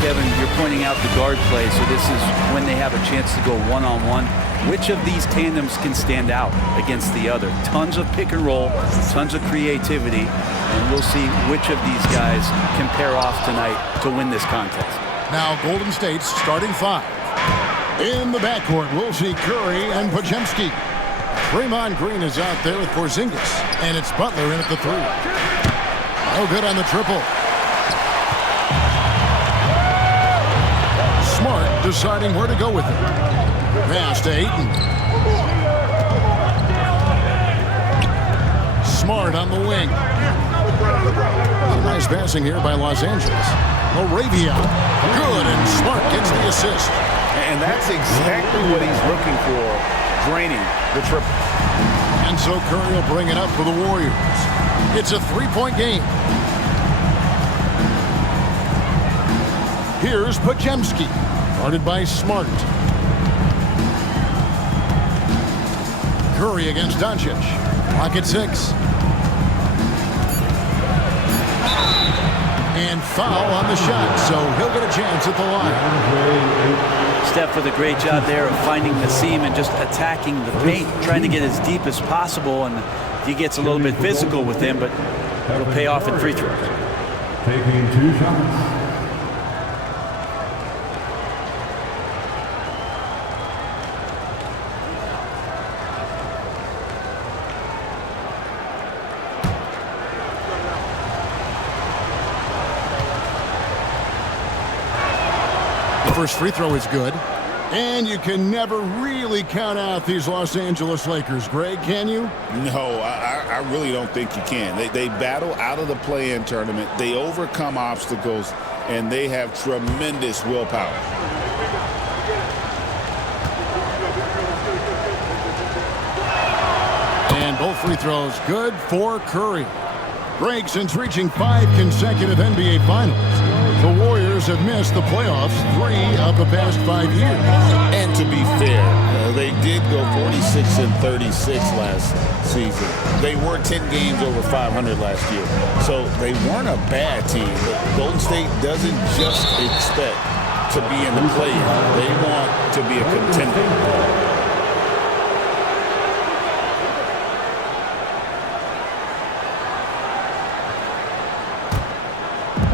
Kevin, you're pointing out the guard play, so this is when they have a chance to go one-on-one. Which of these tandems can stand out against the other? Tons of pick and roll, tons of creativity, and we'll see which of these guys can pair off tonight to win this contest. Now Golden State's starting five. In the backcourt, we'll see Curry and Podziemski. Draymond Green is out there with Porzingis, and it's Butler in at the three. No good on the triple. Smart deciding where to go with it. Pass to Ayton. Smart on the wing. Nice passing here by Los Angeles. Moravia. Good, and Smart gets the assist. And that's exactly what he's looking for, draining the triple. And so Curry will bring it up for the Warriors. It's a three-point game. Here's Podziemski, guarded by Smart. Curry against Doncic. Clock at 6. And foul on the shot, so he'll get a chance at the line. Steph with a great job there of finding the seam and just attacking the paint, trying to get as deep as possible, and he gets a little bit physical with him, but it'll pay off in free throws. Taking 2 shots. First free throw is good. And you can never really count out these Los Angeles Lakers, Greg, can you? No, I really don't think you can. They battle out of the play-in tournament. They overcome obstacles, and they have tremendous willpower. And both free throws good for Curry. Greg, since reaching 5 consecutive NBA Finals, the Warriors have missed the playoffs 3 of the past 5 years. And to be fair, they did go 46-36 last season. They were 10 games over 500 last year. So they weren't a bad team. But Golden State doesn't just expect to be in the play-in. They want to be a contender.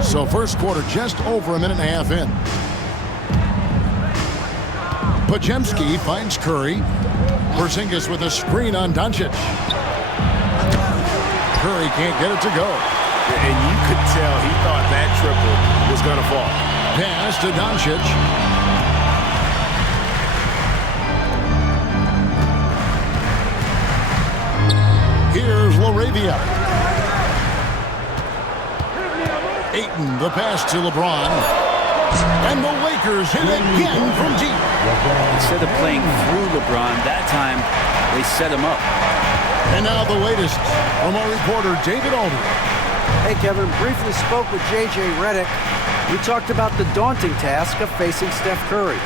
So first quarter just over a minute and a half in. Podziemski finds Curry. Porzingis with a screen on Doncic. Curry can't get it to go. And you could tell he thought that triple was going to fall. Pass to Doncic. Here's Laravia. Ayton, the pass to LeBron. And the Lakers hit again from deep. Instead of playing through LeBron, that time they set him up. And now the latest from our reporter, David Aldridge. Hey, Kevin, briefly spoke with J.J. Redick. We talked about the daunting task of facing Steph Curry.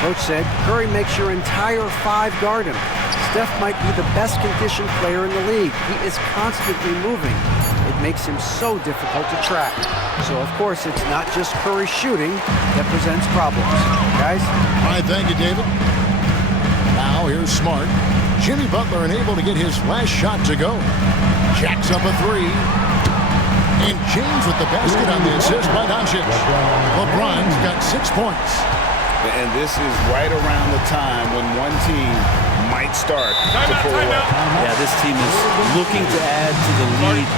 Coach said, Curry makes your entire 5 guard him. Steph might be the best conditioned player in the league. He is constantly moving. It makes him so difficult to track. So, of course, it's not just Curry shooting that presents problems. Guys? All right, thank you, David. Now here's Smart. Jimmy Butler unable to get his last shot to go. Jacks up a 3. And James with the basket on the assist by Doncic. LeBron's got 6 points. And this is right around the time when one team might start to pull away. Yeah, this team is looking to add to the lead,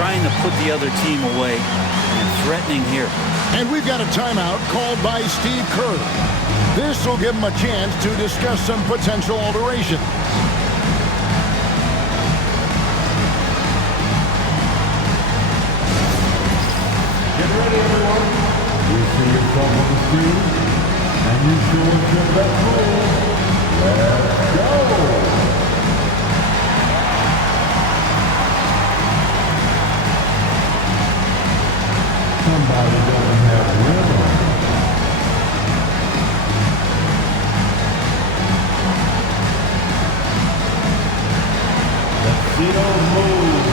trying to put the other team away, and threatening here. And we've got a timeout called by Steve Kerr. This will give him a chance to discuss some potential alterations. Get ready, everyone. You see yourself on the screen, and you show us your best move. Let's go! Somebody doesn't have rhythm. Let's see those moves.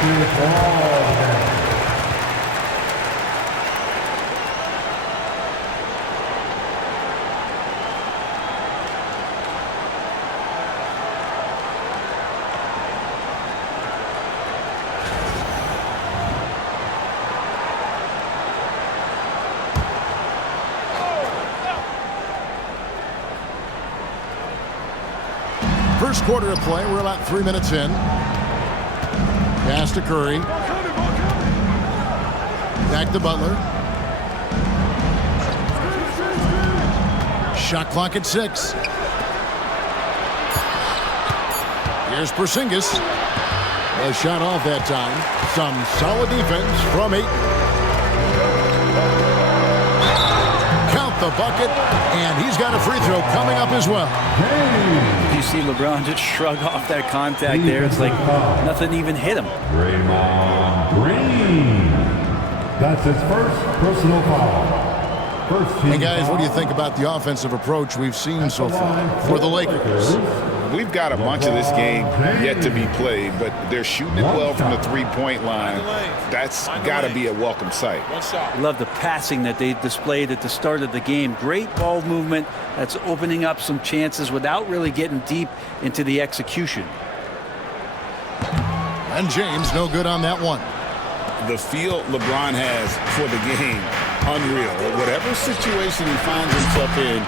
Offensive ball. First quarter of play. We're about 3 minutes in. Pass to Curry. Back to Butler. Shot clock at 6. Here's Porzingis. A shot off that time. Some solid defense from 8. Count the bucket, and he's got a free throw coming up as well. You see LeBron just shrug off that contact there. It's like nothing even hit him. Draymond Green. That's his first personal foul. Hey guys, what do you think about the offensive approach we've seen so far for the Lakers? We've got a bunch of this game yet to be played, but they're shooting it well from the three-point line. That's got to be a welcome sight. I love the passing that they displayed at the start of the game. Great ball movement that's opening up some chances without really getting deep into the execution. And James no good on that one. The feel LeBron has for the game, unreal. Whatever situation he finds himself in,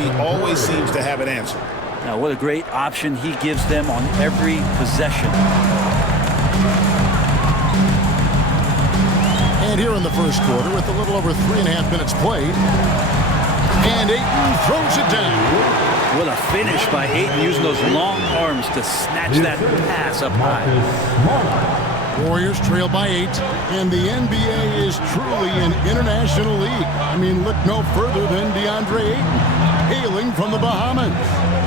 he always seems to have an answer. Now, what a great option he gives them on every possession. And here in the first quarter, with a little over 3.5 minutes played, and Ayton throws it down. What a finish by Ayton, using those long arms to snatch that pass up high. Warriors trail by 8, and the NBA is truly an international league. I mean, look no further than DeAndre Ayton, hailing from the Bahamas.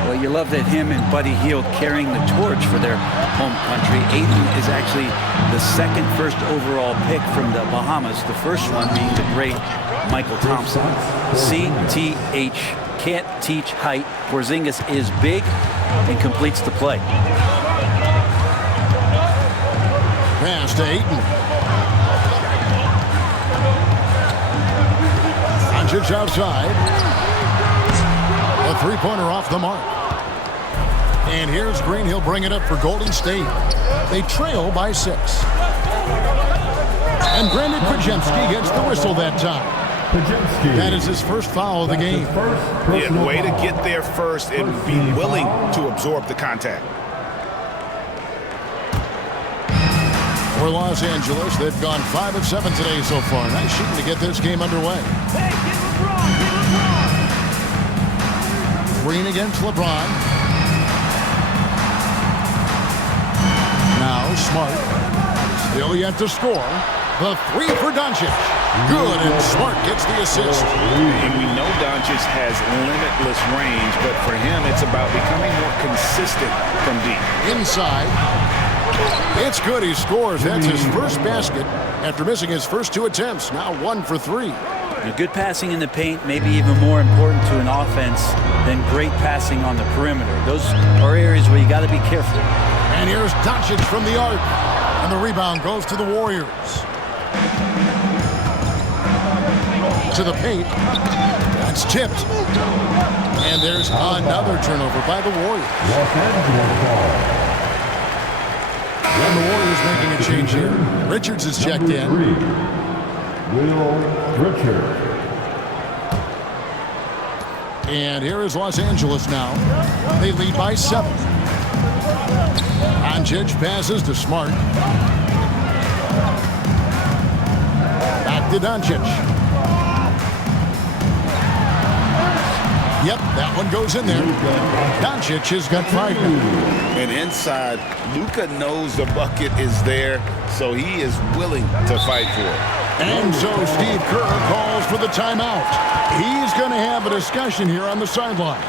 Well, you love that him and Buddy Hield carrying the torch for their home country. Ayton is actually the second first overall pick from the Bahamas, the first one being the great Michael Thompson. CTH, can't teach height. Porzingis is big and completes the play. Pass to Ayton. Doncic outside. A three-pointer off the mark. And here's Green. He'll bring it up for Golden State. They trail by 6. And Brandon Kujemski gets the whistle that time. That is his first foul of the game. Yeah, way to get there first and be willing to absorb the contact. For Los Angeles, they've gone 5 of 7 today so far. Nice shooting to get this game underway. Hey, get LeBron, get LeBron. Green against LeBron. Now Smart. Still yet to score. The 3 for Doncic. Good, and Smart gets the assist. And we know Doncic has limitless range, but for him, it's about becoming more consistent from deep. Inside. It's good. He scores. That's his first basket after missing his first 2 attempts. Now 1 for 3. Good passing in the paint may be even more important to an offense than great passing on the perimeter. Those are areas where you got to be careful. And here's Doncic from the arc. And the rebound goes to the Warriors. To the paint. That's tipped. And there's another turnover by the Warriors. And the Warriors making a change here. Richards is checked in. Will Richards. And here is Los Angeles now. They lead by 7. Doncic passes to Smart. Back to Doncic. Yep, that one goes in there. Doncic has got 5 now. And inside, Luka knows the bucket is there, so he is willing to fight for it. And so Steve Kerr calls for the timeout. He's going to have a discussion here on the sideline.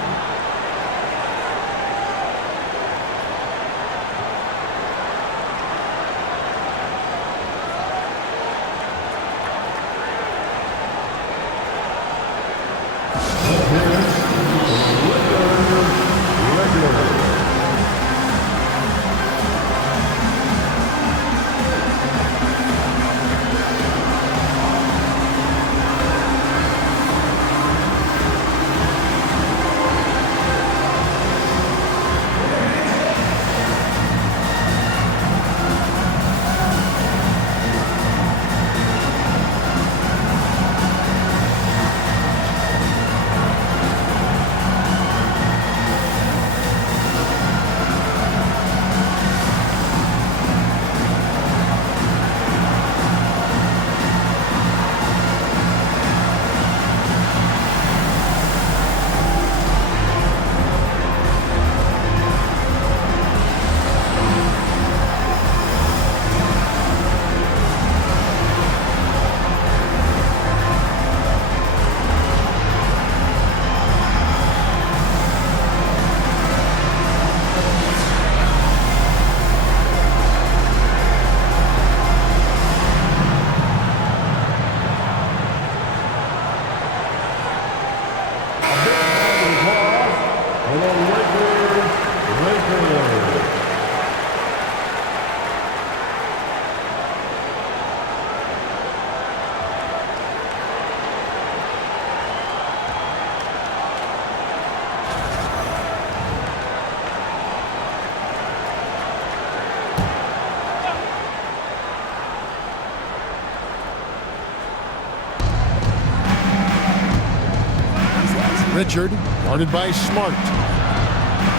Richard, guarded by Smart.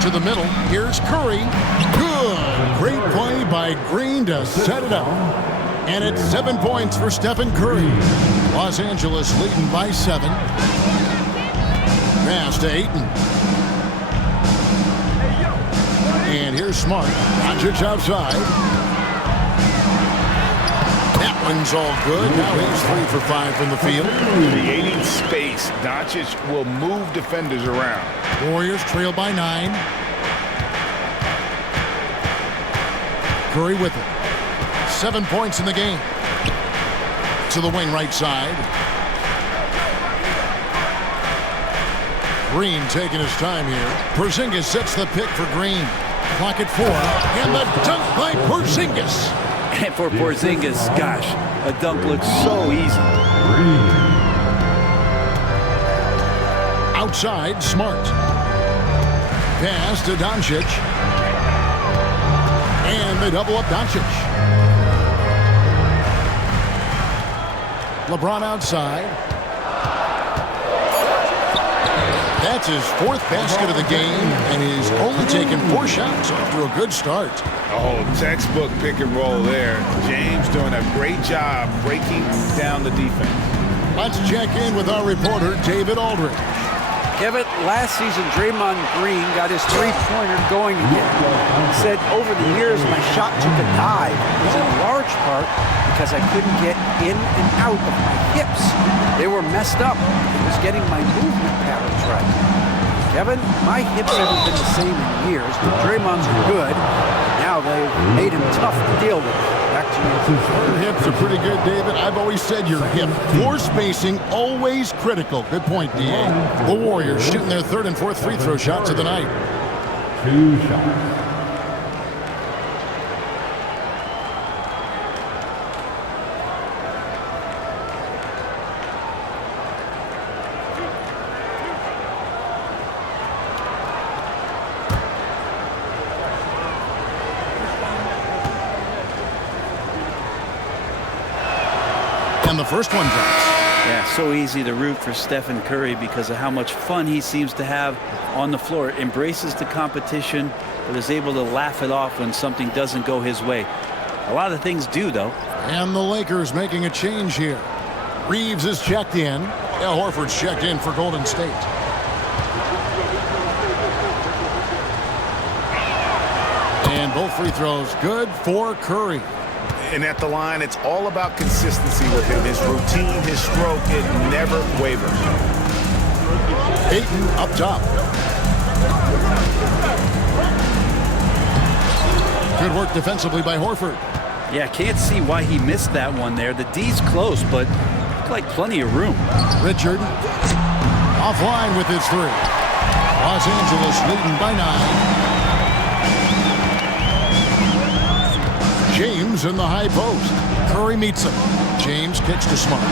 To the middle, here's Curry. Good. Great play by Green to set it up. And it's 7 points for Stephen Curry. Los Angeles leading by 7. Pass to Ayton. And here's Smart. Doncic outside. That one's all good. Now he's 3 for 5 from the field. Creating space. Doncic will move defenders around. Warriors trail by 9. Curry with it. 7 points in the game. To the wing right side. Green taking his time here. Porzingis sets the pick for Green. Clock at 4. And the dunk by Porzingis. And for Porzingis, gosh, a dunk looks so easy. Outside, Smart. Pass to Doncic. And they double up Doncic. LeBron outside. That's his 4th basket of the game, and he's only taken 4 shots after a good start. Oh, textbook pick and roll there. James doing a great job breaking down the defense. Let's check in with our reporter, David Aldridge. Kevin, last season, Draymond Green got his three-pointer going again. He said, over the years, my shot took a dive. It was in large part because I couldn't get in and out of my hips. They were messed up. It was getting my movement patterns right. Kevin, my hips haven't been the same in years, but Draymond's are good. Now they've made him tough to deal with. Back to you. Your hips are pretty good, David. I've always said your hip. Floor spacing, always critical. Good point, D.A. The Warriors shooting their 3rd and 4th free throw shots of the night. 2 shots. And the first one drops. Yeah, so easy to root for Stephen Curry because of how much fun he seems to have on the floor. Embraces the competition, but is able to laugh it off when something doesn't go his way. A lot of things do, though. And the Lakers making a change here. Reeves is checked in. Al Horford's checked in for Golden State. And both free throws good for Curry. And at the line, it's all about consistency with him. His routine, his stroke, it never wavers. Ayton up top. Good work defensively by Horford. Yeah, can't see why he missed that one there. The D's close, but looked like plenty of room. Richard offline with his 3. Los Angeles leading by 9. James in the high post. Curry meets him. James kicks to Smart.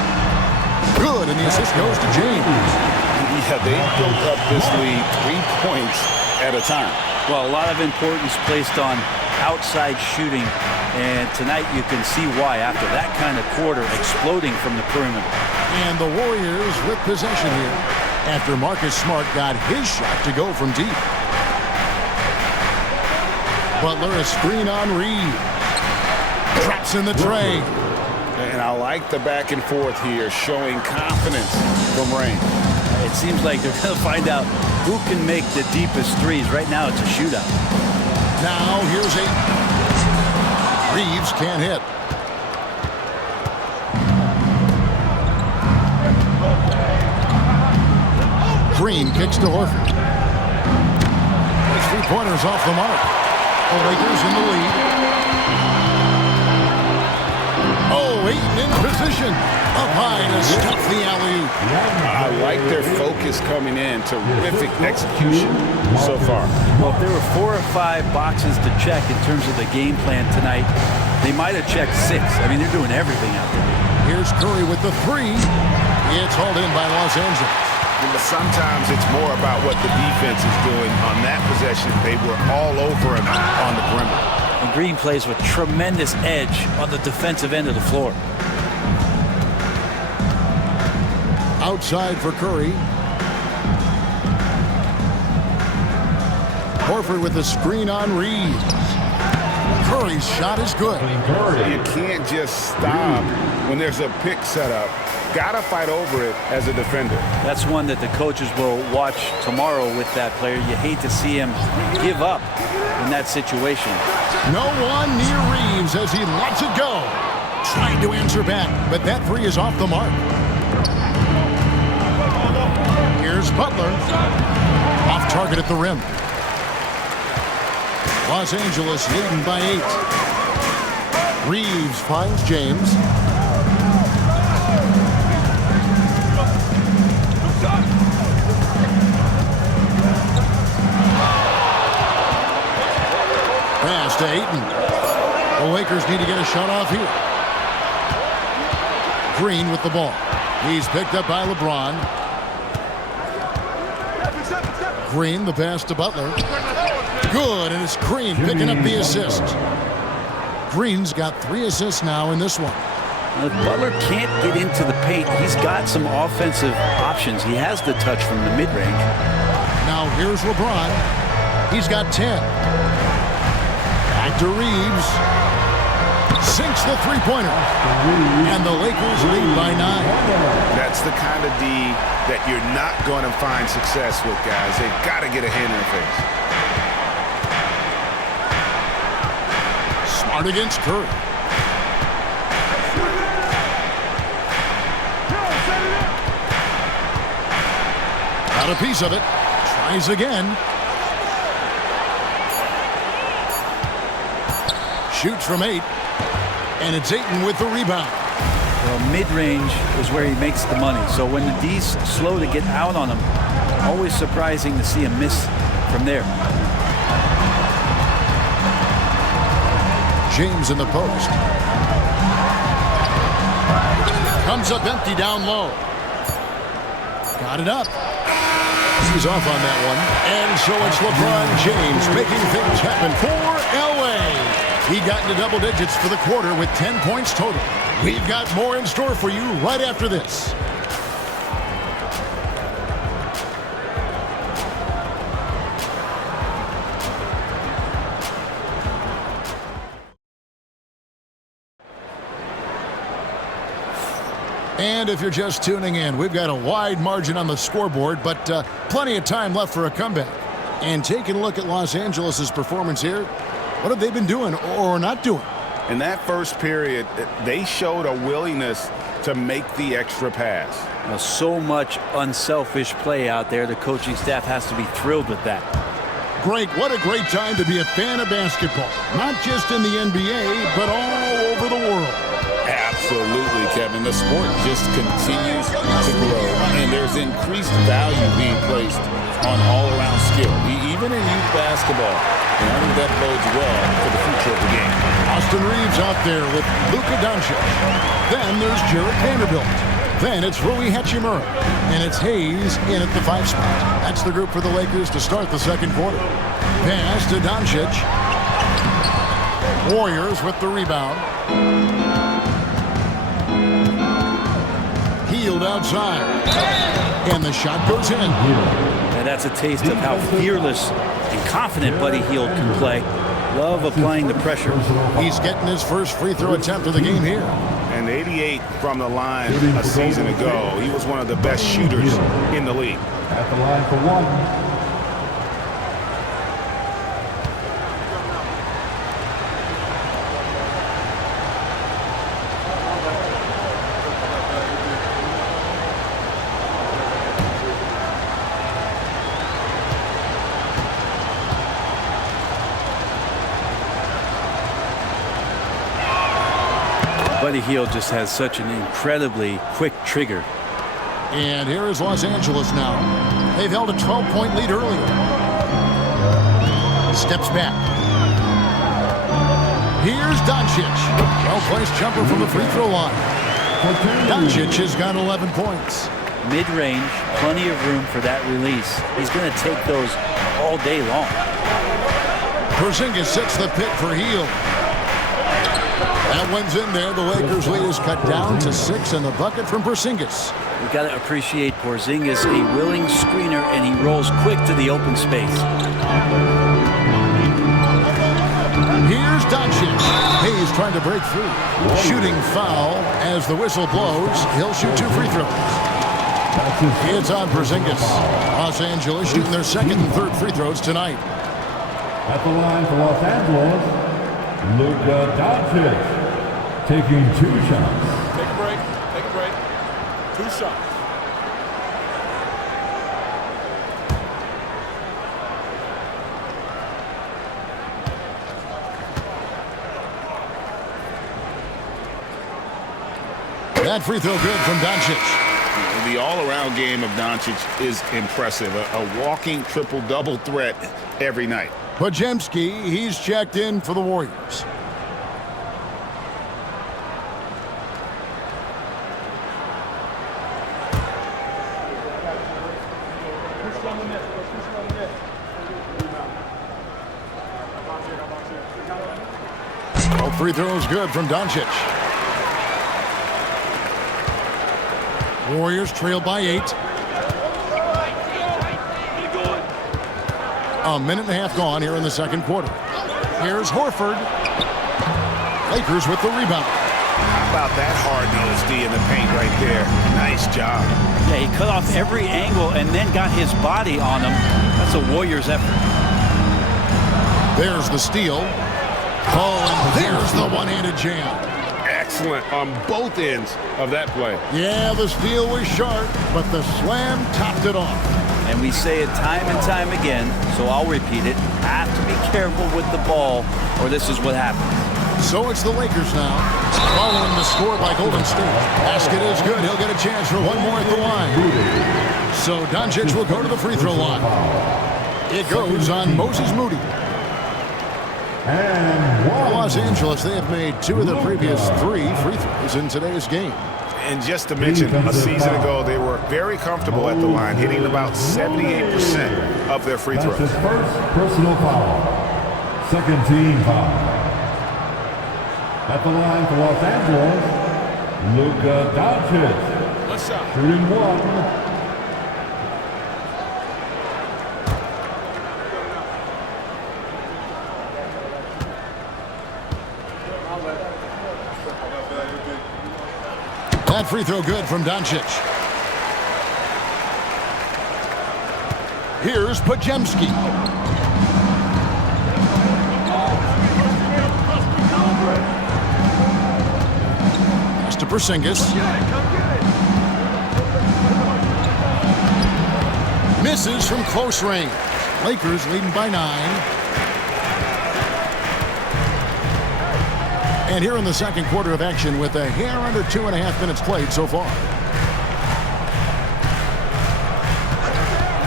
Good, and the assist goes to James. Yeah, they built up this lead 3 points at a time. Well, a lot of importance placed on outside shooting, and tonight you can see why after that kind of quarter exploding from the perimeter. And the Warriors with possession here after Marcus Smart got his shot to go from deep. Butler a screen on Reed. Drops in the tray. And I like the back and forth here, showing confidence from Rain. It seems like they're going to find out who can make the deepest threes. Right now it's a shootout. Now here's Ayton. Reeves can't hit. Green kicks to Horford. His 3-pointers off the mark. The Lakers in the lead. Oh, Ayton in position. Up high to stuff the alley-oop. I like their focus coming in. Terrific execution so far. Well, if there were 4 or 5 boxes to check in terms of the game plan tonight, they might have checked 6. I mean, they're doing everything out there. Here's Curry with the 3. It's hauled in by Los Angeles. But sometimes it's more about what the defense is doing. On that possession, they were all over him on the perimeter. And Green plays with tremendous edge on the defensive end of the floor. Outside for Curry. Horford with the screen on Reeves. Curry's shot is good. You can't just stop when there's a pick set up. Gotta fight over it as a defender. That's one that the coaches will watch tomorrow with that player. You hate to see him give up in that situation. No one near Reeves as he lets it go. Trying to answer back, but that three is off the mark. Here's Butler. Off target at the rim. Los Angeles leading by 8. Reeves finds James. Pass to Ayton. The Lakers need to get a shot off here. Green with the ball. He's picked up by LeBron. Green, the pass to Butler. Good, and it's Green picking up the assist. Green's got 3 assists now in this one. If Butler can't get into the paint, he's got some offensive options. He has the touch from the mid-range. Now here's LeBron. He's got 10. Back to Reeves. Sinks the three-pointer. And the Lakers lead by 9. That's the kind of D that you're not going to find success with, guys. They've got to get a hand in the face. Smart against Curry. Got a piece of it. Tries again. Shoots from 8. And it's Ayton with the rebound. Well, mid-range is where he makes the money. So when the D's slow to get out on him, always surprising to see him miss from there. James in the post. Comes up empty down low. Got it up. He's off on that one. And so it's LeBron James making things happen for L.A. He got into double digits for the quarter with 10 points total. We've got more in store for you right after this. And if you're just tuning in, we've got a wide margin on the scoreboard, but plenty of time left for a comeback. And taking a look at Los Angeles' performance here, what have they been doing or not doing? In that first period, they showed a willingness to make the extra pass. So much unselfish play out there. The coaching staff has to be thrilled with that. Greg, what a great time to be a fan of basketball. Not just in the NBA, but all over the world. Absolutely, Kevin. The sport just continues to grow, and there's increased value being placed on all-around skill, even in youth basketball. And I think that bodes well for the future of the game. Austin Reeves out there with Luka Doncic. Then there's Jarrett Vanderbilt. Then it's Rui Hachimura. And it's Hayes in at the 5 spot. That's the group for the Lakers to start the second quarter. Pass to Doncic. Warriors with the rebound. Healed outside. And the shot goes in. And that's a taste of how fearless and confident Buddy Hield can play. Love applying the pressure. He's getting his first free throw attempt of the game here. And 88 from the line a season ago. He was one of the best shooters in the league. At the line for 1. Buddy Hield just has such an incredibly quick trigger. And here is Los Angeles now. They've held a 12-point lead earlier. Steps back. Here's Doncic. Well-placed jumper from the free throw line. Doncic has got 11 points. Mid-range, plenty of room for that release. He's going to take those all day long. Porzingis sets the pick for Hield. That one's in there. The Lakers lead is cut down to 6 and the bucket from Porzingis. We've got to appreciate Porzingis, a willing screener, and he rolls quick to the open space. Doncic. Hayes trying to break free. Shooting foul as the whistle blows. He'll shoot 2 free throws. It's on Porzingis. Los Angeles shooting their second and third free throws tonight. At the line for Los Angeles, Luka Doncic taking 2 shots. Take a break. Take a break. 2 shots. That free throw good from Doncic. The all-around game of Doncic is impressive. A walking triple-double threat every night. Podziemski, he's checked in for the Warriors. All free throws good from Doncic. Warriors trail by 8. A minute and a half gone here in the second quarter. Here's Horford. Lakers with the rebound. How about that hard-nosed D in the paint right there? Nice job. Yeah, he cut off every angle and then got his body on him. That's a Warriors effort. There's the steal. Oh, and there's the one-handed jam. Excellent on both ends of that play. Yeah, the steal was sharp, but the slam topped it off. And we say it time and time again, so I'll repeat it. Have to be careful with the ball, or this is what happens. So it's the Lakers now, following the score by Golden State. Basket is good. He'll get a chance for one more at the line. So Doncic will go to the free throw line. It goes on Moses Moody. And For Los Angeles, they have made 2 of the previous 3 free throws in today's game. And just to mention, a season ago, they were very comfortable at the line, hitting about 78% of their free that's throws. his first personal foul. Second team foul. At the line for Los Angeles, Luka Doncic. One shot. Shooting 1. That free throw good from Doncic. Here's Podziemski. Pass to Porzingis. Misses from close range. Lakers leading by 9. And here in the second quarter of action with a hair under 2.5 minutes played so far.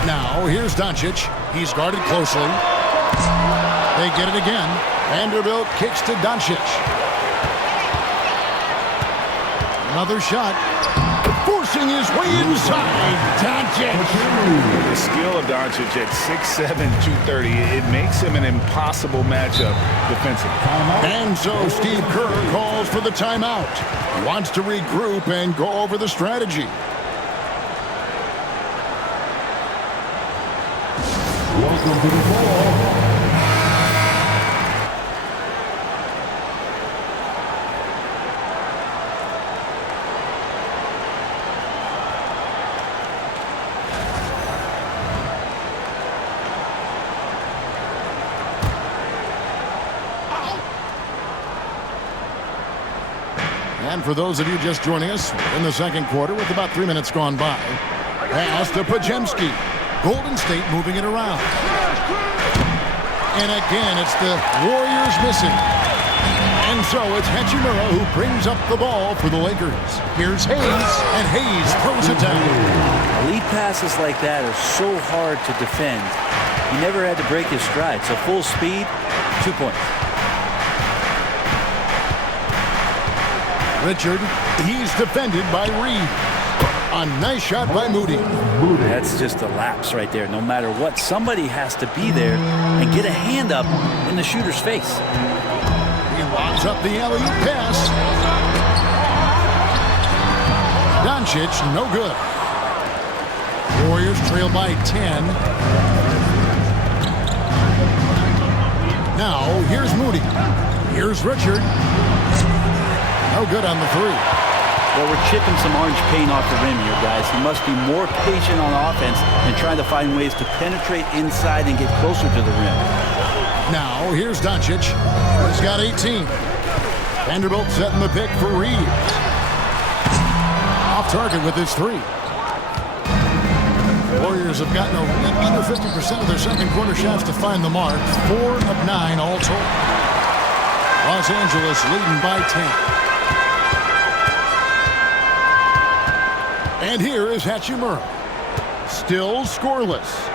Now, here's Doncic. He's guarded closely. They get it again. Vanderbilt kicks to Doncic. Another shot. Forcing his way inside. Doncic. The skill of Doncic at 6'7", 230, it makes him an impossible matchup defensively. And so Steve Kerr calls for the timeout. He wants to regroup and go over the strategy. Welcome to the ball. And for those of you just joining us, in the second quarter with about 3 minutes gone by. Pass to Podziemski. Golden State moving it around. And again, it's the Warriors missing. And so it's Hachimura who brings up the ball for the Lakers. Here's Hayes, and Hayes throws it down. Lead passes like that are so hard to defend. He never had to break his stride, so full speed, 2 points. Richard, he's defended by Reed. A nice shot by Moody. That's just a lapse right there. No matter what, somebody has to be there and get a hand up in the shooter's face. He lobs up the alley-oop pass. Doncic, no good. Warriors trail by 10. Now, here's Moody. Here's Richard. No good on the three. Well, we're chipping some orange paint off the rim here, guys. He must be more patient on offense and trying to find ways to penetrate inside and get closer to the rim. Now, here's Doncic. He's got 18. Vanderbilt setting the pick for Reeves. Off target with his three. Warriors have gotten under 50% of their second quarter shots to find the mark. 4 of 9 all told. Los Angeles leading by 10. And here is Hachimura. Still scoreless.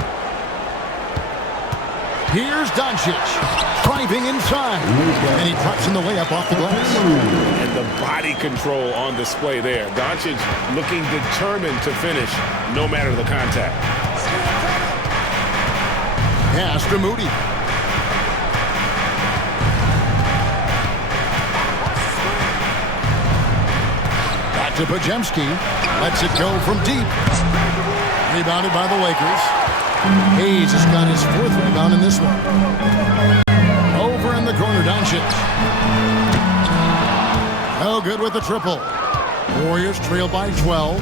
Here's Doncic. Driving inside. And he drops in the layup off the glass. And the body control on display there. Doncic looking determined to finish no matter the contact. Pass to Moody. Back to Podziemski. Lets it go from deep. Rebounded by the Lakers. Hayes has got his 4th rebound in this one. Over in the corner, Doncic. No good with the triple. Warriors trail by 12.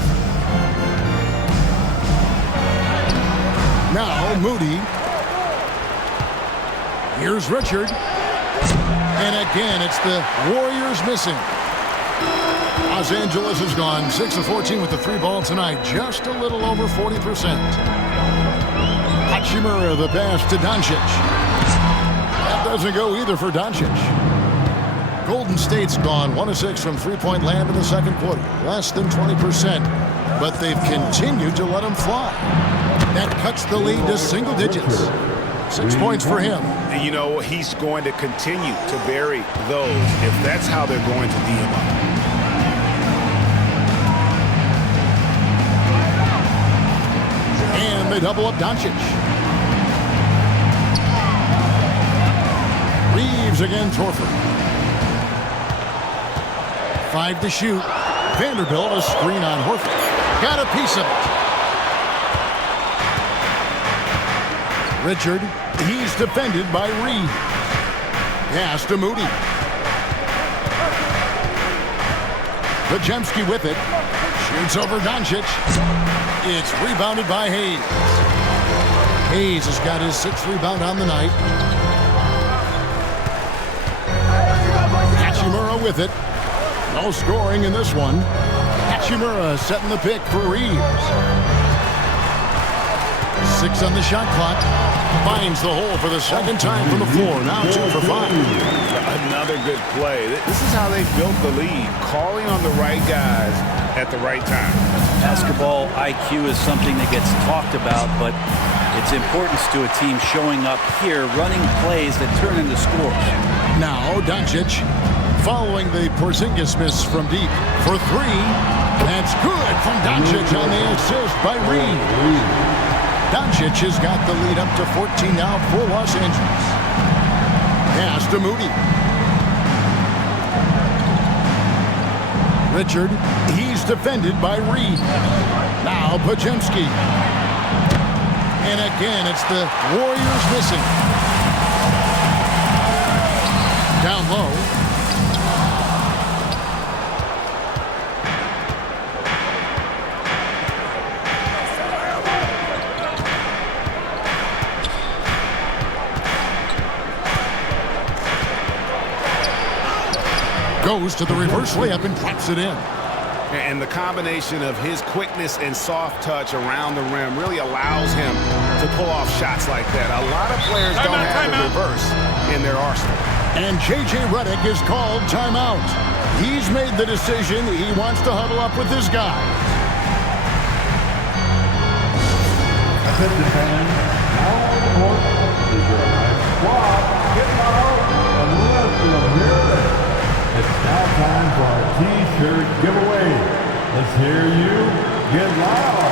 Now Moody. Here's Richard. And again, it's the Warriors missing. Los Angeles has gone 6 of 14 with the 3 ball tonight. Just a little over 40%. Hachimura the pass to Doncic. That doesn't go either for Doncic. Golden State's gone 1 of 6 from three-point land in the second quarter. Less than 20%. But they've continued to let them fly. That cuts the lead to single digits. 6 points for him. You know, he's going to continue to bury those if that's how they're going to D him up. And they double up Doncic. Reeves against Horford. 5 to shoot. Vanderbilt a screen on Horford. Got a piece of it. Richard, he's defended by Reeves. Pass to Moody. Podziemski with it. Shoots over Doncic. It's rebounded by Hayes. Hayes has got his 6th rebound on the night. Hachimura with it. No scoring in this one. Hachimura setting the pick for Reeves. 6 on the shot clock. Finds the hole for the second time from the floor. Now 2 for 5. Another good play. This is how they built the lead. Calling on the right guys at the right time. Basketball IQ is something that gets talked about, but its importance to a team showing up here, running plays that turn into scores. Now Doncic following the Porzingis miss from deep for 3. That's good from Doncic on the assist by Reeves. Doncic has got the lead up to 14 now for Los Angeles. Pass to Moody. Richard, he's defended by Reeves. Now Podziemski. And again, it's the Warriors missing. Down low. Goes to the reverse layup and drops it in. And the combination of his quickness and soft touch around the rim really allows him to pull off shots like that. A lot of players don't have the reverse in their arsenal. And J.J. Redick is called timeout. He's made the decision. He wants to huddle up with his guys. Attention fans, now on the court is your next squad. Get loud and let them hear it. It's now time for our T-shirt giveaway. Let's hear you get loud.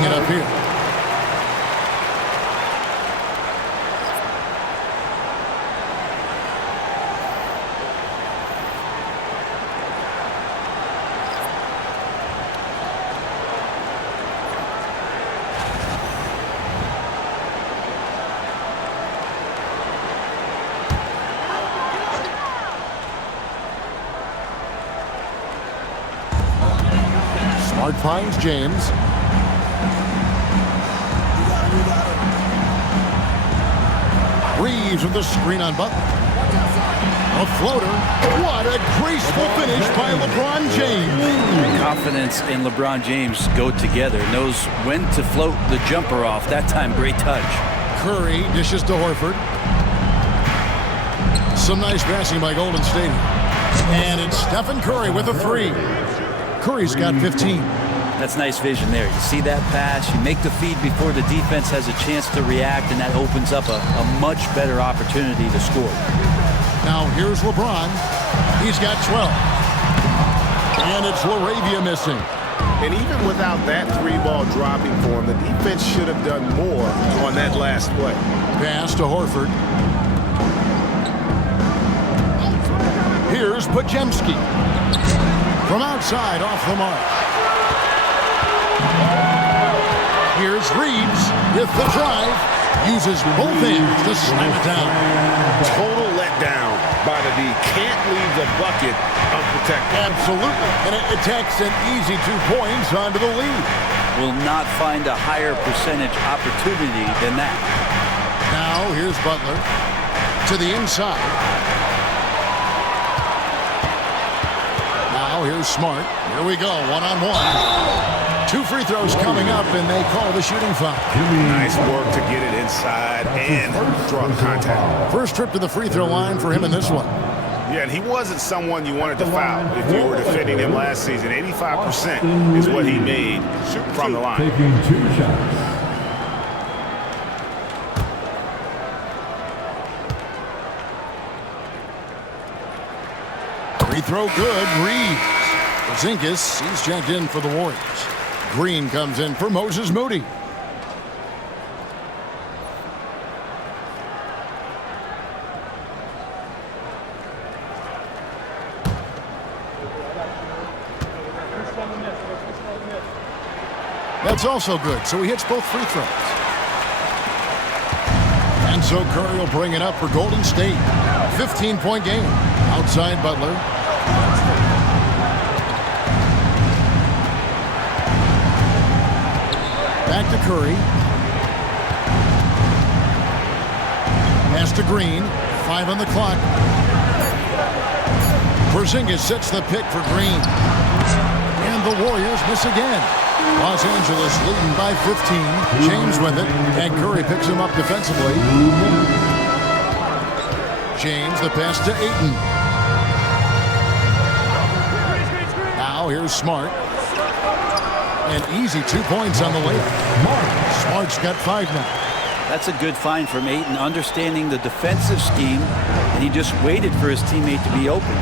bringing it up here. Smart finds James. Reeves with the screen on Butler. A floater. What a graceful finish by LeBron James. Confidence and LeBron James go together. Knows when to float the jumper off. That time, great touch. Curry dishes to Horford. Some nice passing by Golden State. And it's Stephen Curry with a three. Curry's got 15. That's nice vision there. You see that pass, you make the feed before the defense has a chance to react, and that opens up a much better opportunity to score. Now here's LeBron. He's got 12. And it's LaRavia missing. And even without that three-ball dropping for him, the defense should have done more on that last play. Pass to Horford. Here's Podziemski. From outside, off the mark. Here's Reeves with the drive. Uses both hands to slam it down. Total letdown by the D. Can't leave the bucket unprotected. Absolutely. And it takes an easy 2 points onto the lead. Will not find a higher percentage opportunity than that. Now here's Butler to the inside. Now here's Smart. Here we go, one-on-one. 2 free throws coming up, and they call the shooting foul. Nice work to get it inside and draw the contact. First trip to the free throw line for him in this one. Yeah, and he wasn't someone you wanted to foul if you were defending him last season. 85% is what he made from the line. Taking 2 shots. Free throw good. Reeves. Porzingis, he's checked in for the Warriors. Green comes in for Moses Moody. That's also good, so he hits both free throws. And so Curry will bring it up for Golden State. 15-point game. Outside Butler. Back to Curry. Pass to Green. 5 on the clock. Porzingis sets the pick for Green. And the Warriors miss again. Los Angeles leading by 15. James with it. And Curry picks him up defensively. James, the pass to Ayton. Now here's Smart. An easy 2 points on the layup. Smart's got 5 now. That's a good find from Ayton, understanding the defensive scheme, and he just waited for his teammate to be open.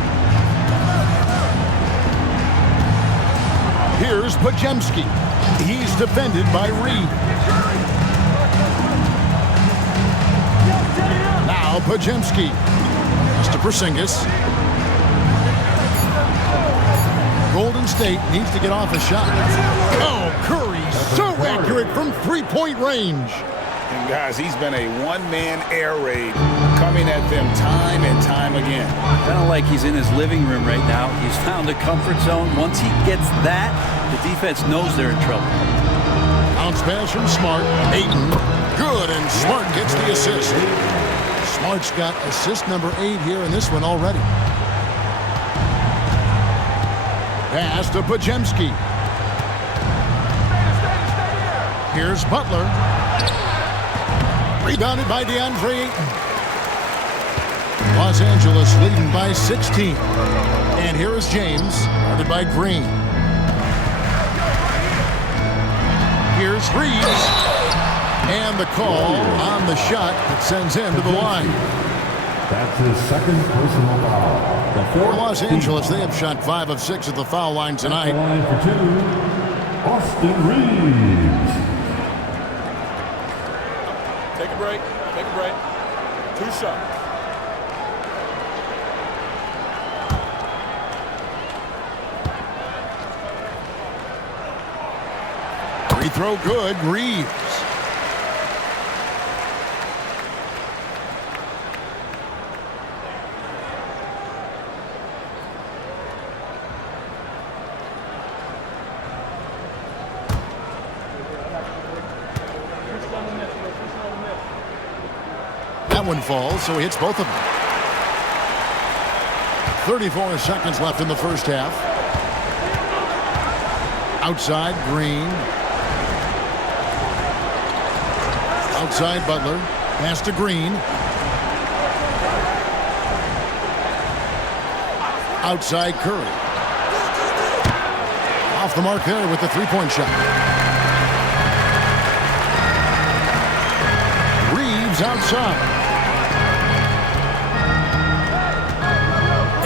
Here's Podziemski. He's defended by Reed. Now Podziemski. Pass to Porzingis. Golden State needs to get off a shot. Oh, Curry, so accurate from three-point range. And guys, he's been a one-man air raid coming at them time and time again. Kind of like he's in his living room right now. He's found a comfort zone. Once he gets that, the defense knows they're in trouble. Bounce pass from Smart. Ayton. Good, and Smart gets the assist. Smart's got assist number 8 here in this one already. Pass to Podziemski. Here's Butler. Rebounded by DeAndre Ayton. Los Angeles leading by 16. And here is James, guarded by Green. Here's Reeves. And the call on the shot that sends him to the line. That's his second personal foul. For Los Angeles, they have shot 5 of 6 at the foul line tonight. Line for 2, Austin Reeves. break. Take a break. 2 shots. Free throw good. Reeves. That one falls, so he hits both of them. 34 seconds left in the first half. Outside, Green. Outside, Butler. Pass to Green. Outside, Curry. Off the mark there with the three-point shot. Reeves outside.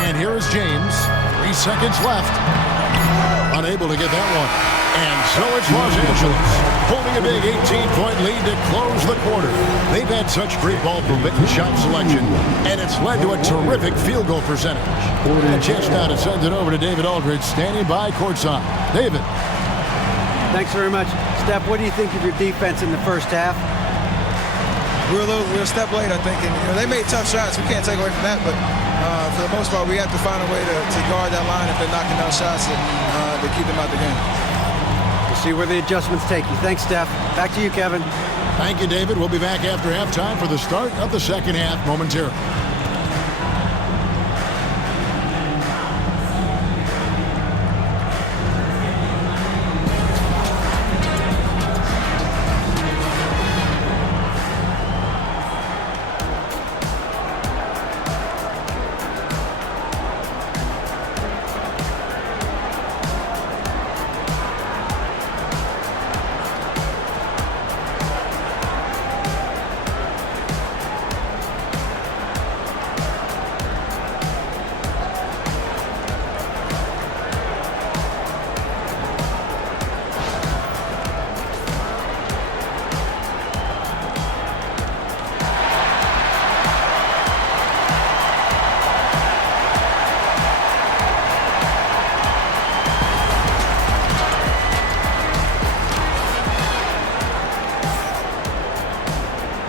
And here is James. 3 seconds left. Unable to get that one. And so it's Los Angeles holding a big 18-point lead to close the quarter. They've had such great ball movement and shot selection, and it's led to a terrific field goal percentage. A chance now to send it over to David Aldridge, standing by courtside. David. Thanks very much. Steph, what do you think of your defense in the first half? We're a step late, I think. And, they made tough shots. We can't take away from that, but for the most part, we have to find a way to guard that line if they're knocking down shots to keep them out the game. We'll see where the adjustments take you. Thanks, Steph. Back to you, Kevin. Thank you, David. We'll be back after halftime for the start of the second half momentarily.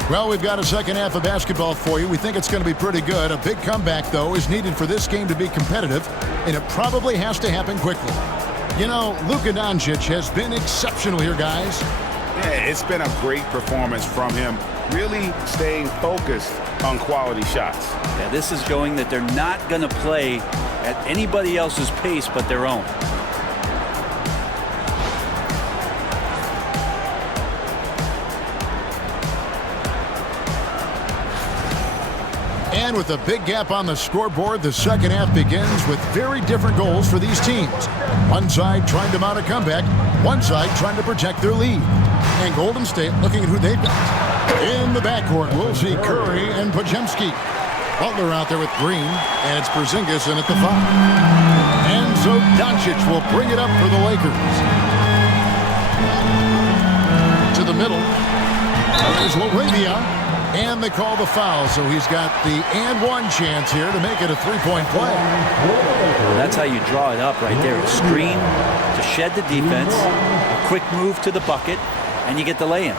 Well, we've got a second half of basketball for you. We think it's going to be pretty good. A big comeback, though, is needed for this game to be competitive, and it probably has to happen quickly. You know, Luka Doncic has been exceptional here, guys. Yeah, it's been a great performance from him, really staying focused on quality shots. Yeah, this is going that they're not going to play at anybody else's pace but their own. And with a big gap on the scoreboard, the second half begins with very different goals for these teams. One side trying to mount a comeback, one side trying to protect their lead. And Golden State looking at who they've got. In the backcourt, we'll see Curry and Podziemski. Butler out there with Green, and it's Porzingis in at the 5. And so Doncic will bring it up for the Lakers. To the middle. There's LaRavia. And they call the foul, so he's got the and one chance here to make it a three-point play. That's how you draw it up right there. A screen to shed the defense, a quick move to the bucket, and you get the lay-in.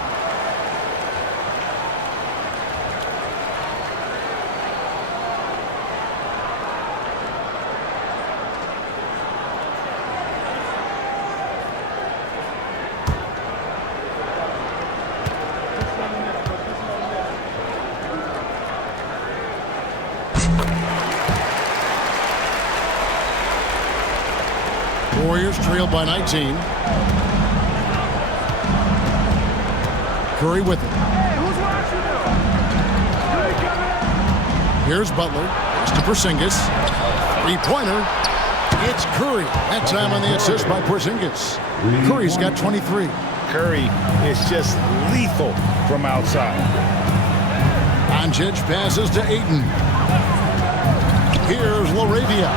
Warriors trailed by 19. Curry with it. Here's Butler. It's to Porzingis. Three-pointer. It's Curry. That time on the assist by Porzingis. Curry's got 23. Curry is just lethal from outside. Doncic passes to Ayton. Here's LaRavia.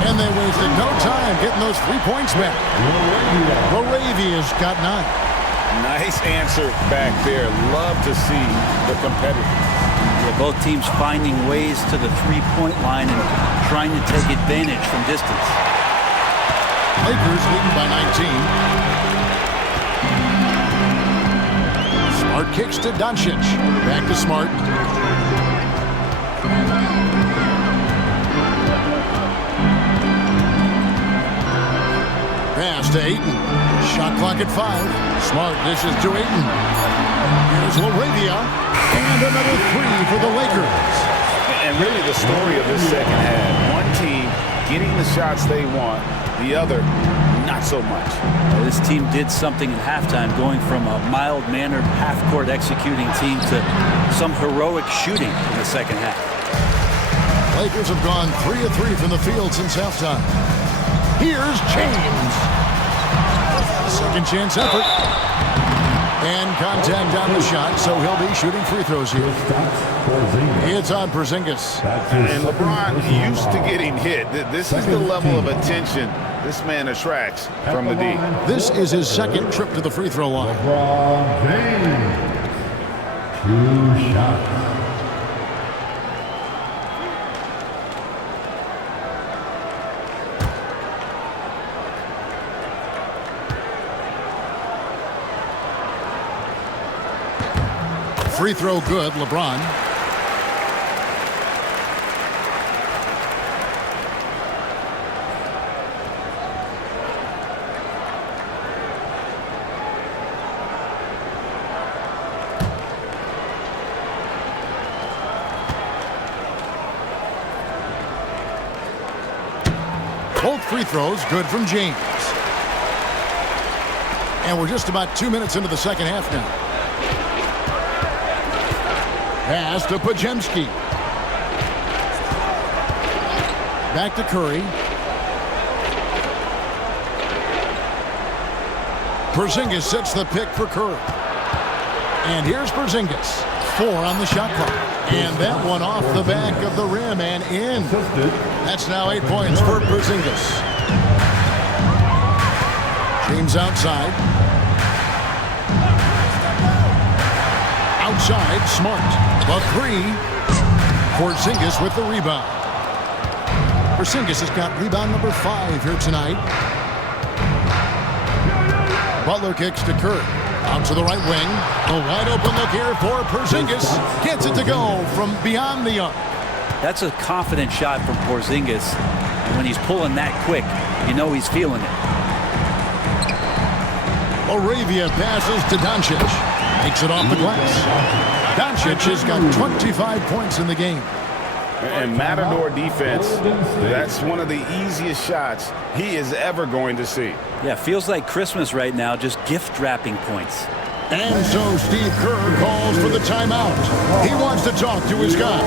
And they wasted no time getting those 3 points back. LaRavia's got 9. Nice answer back there. Love to see the competitors. Yeah, both teams finding ways to the three-point line and trying to take advantage from distance. Lakers leading by 19. Smart kicks to Doncic. Back to Smart. Pass to Ayton. Shot clock at 5. Smart dishes to Ayton. Here's LaRavia. And another 3 for the Lakers. And really the story of this second half. One team getting the shots they want. The other, not so much. This team did something at halftime, going from a mild-mannered half-court executing team to some heroic shooting in the second half. Lakers have gone 3 of 3 from the field since halftime. Here's James. Second chance effort. And contact on the shot, so he'll be shooting free throws here. It's on Porzingis. And LeBron used to getting hit. This is the level of attention this man attracts from the D. This is his second trip to the free throw line. LeBron James. 2 shots. Free throw good, LeBron. Both free throws good from James. And we're just about 2 minutes into the second half now. Pass to Podziemski. Back to Curry. Porzingis sets the pick for Curry. And here's Porzingis. 4 on the shot clock. And that one off the back of the rim and in. That's now 8 points for Porzingis. James outside. Outside, Smart. The 3. Porzingis with the rebound. Porzingis has got rebound number 5 here tonight. Butler kicks to Curry. Out to the right wing. A wide open look here for Porzingis. Gets it to go from beyond the arc. That's a confident shot from Porzingis. And when he's pulling that quick, you know he's feeling it. LaRavia passes to Doncic. Takes it off the glass. Doncic has got 25 points in the game. And Matador defense, that's one of the easiest shots he is ever going to see. Yeah, feels like Christmas right now, just gift wrapping points. And so Steve Kerr calls for the timeout. He wants to talk to his guy.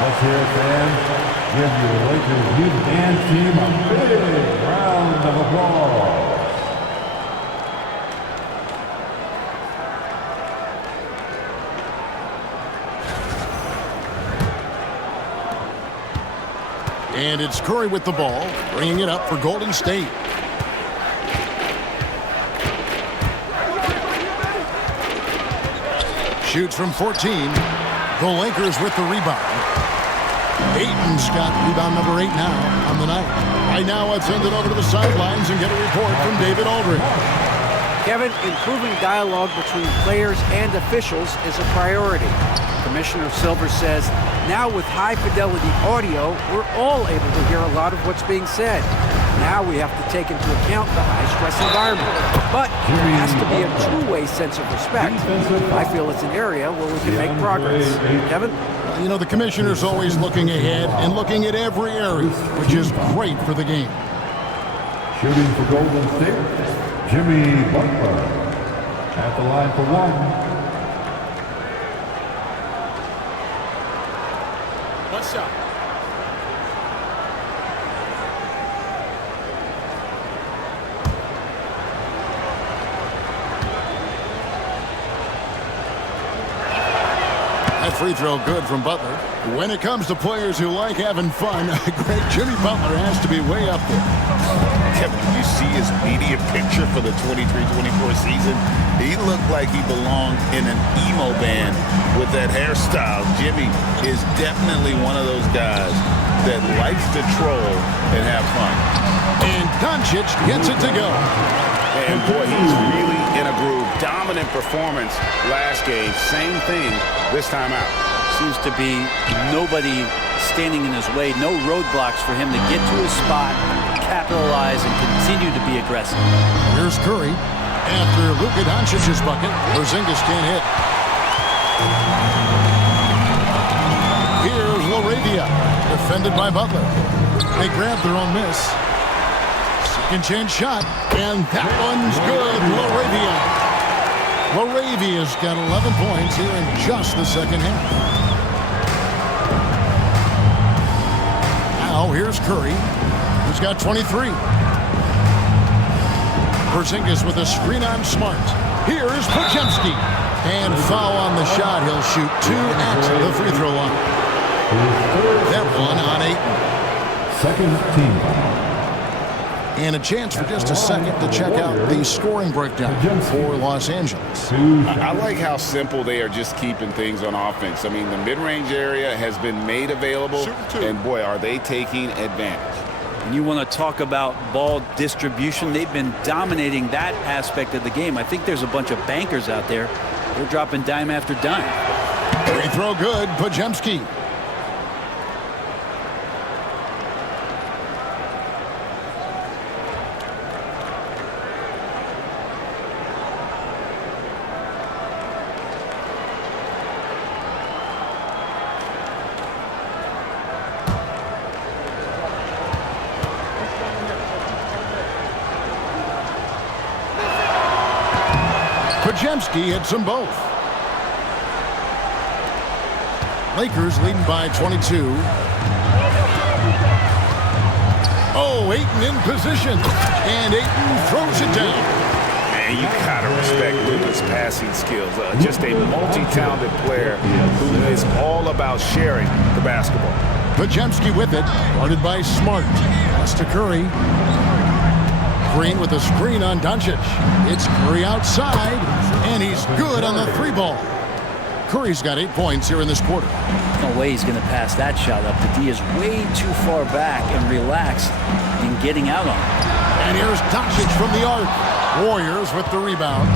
Let's hear it, fans. Give your Lakers youth and team a big round of applause. And it's Curry with the ball, bringing it up for Golden State. Shoots from 14. The Lakers with the rebound. Ayton's got rebound number 8 now on the night. Right now, let's send it over to the sidelines and get a report from David Aldridge. Kevin, improving dialogue between players and officials is a priority. Commissioner Silver says, now with high-fidelity audio, we're all able to hear a lot of what's being said. Now we have to take into account the high-stress environment. But there has to be a two-way sense of respect. I feel it's an area where we can make progress. Kevin? You know, the commissioner's always looking ahead and looking at every area, which is great for the game. Shooting for Golden State, Jimmy Butler. At the line for one. One shot. That free throw good from Butler. When it comes to players who like having fun, great Jimmy Butler has to be way up there. Kevin, did you see his media picture for the 23-24 season? He looked like he belonged in an emo band with that hairstyle. Jimmy is definitely one of those guys that likes to troll and have fun. And Doncic gets it to go. And boy, he's really in a groove. Dominant performance last game. Same thing this time out. Seems to be nobody standing in his way, no roadblocks for him to get to his spot, capitalize, and continue to be aggressive. Here's Curry. After Luka Doncic's bucket, Porzingis can't hit. Here's Laravia, defended by Butler. They grab their own miss. Second chance shot, and that one's good. Laravia's got 11 points here in just the second half. Now here's Curry, who's got 23. Porzingis with a screen on Smart. Here's Podziemski. And foul on the shot. He'll shoot 2 at the free throw line. That one on Ayton. Second team foul. And a chance for just a second to check out the scoring breakdown for Los Angeles. I like how simple they are just keeping things on offense. I mean, the mid-range area has been made available, and boy, are they taking advantage. And you want to talk about ball distribution. They've been dominating that aspect of the game. I think there's a bunch of bankers out there. They're dropping dime after dime. Free throw good, Podziemski. Podziemski hits them both. Lakers leading by 22. Oh, Ayton in position. And Ayton throws it down. Man, you gotta respect Luka's passing skills. Just a multi-talented player who is all about sharing the basketball. Podziemski with it. Guarded by Smart. Pass to Curry. Green with a screen on Doncic. It's Curry outside, and he's good on the 3-ball. Curry's got 8 points here in this quarter. No way he's going to pass that shot up. The D is way too far back and relaxed in getting out on it. And here's Doncic from the arc. Warriors with the rebound.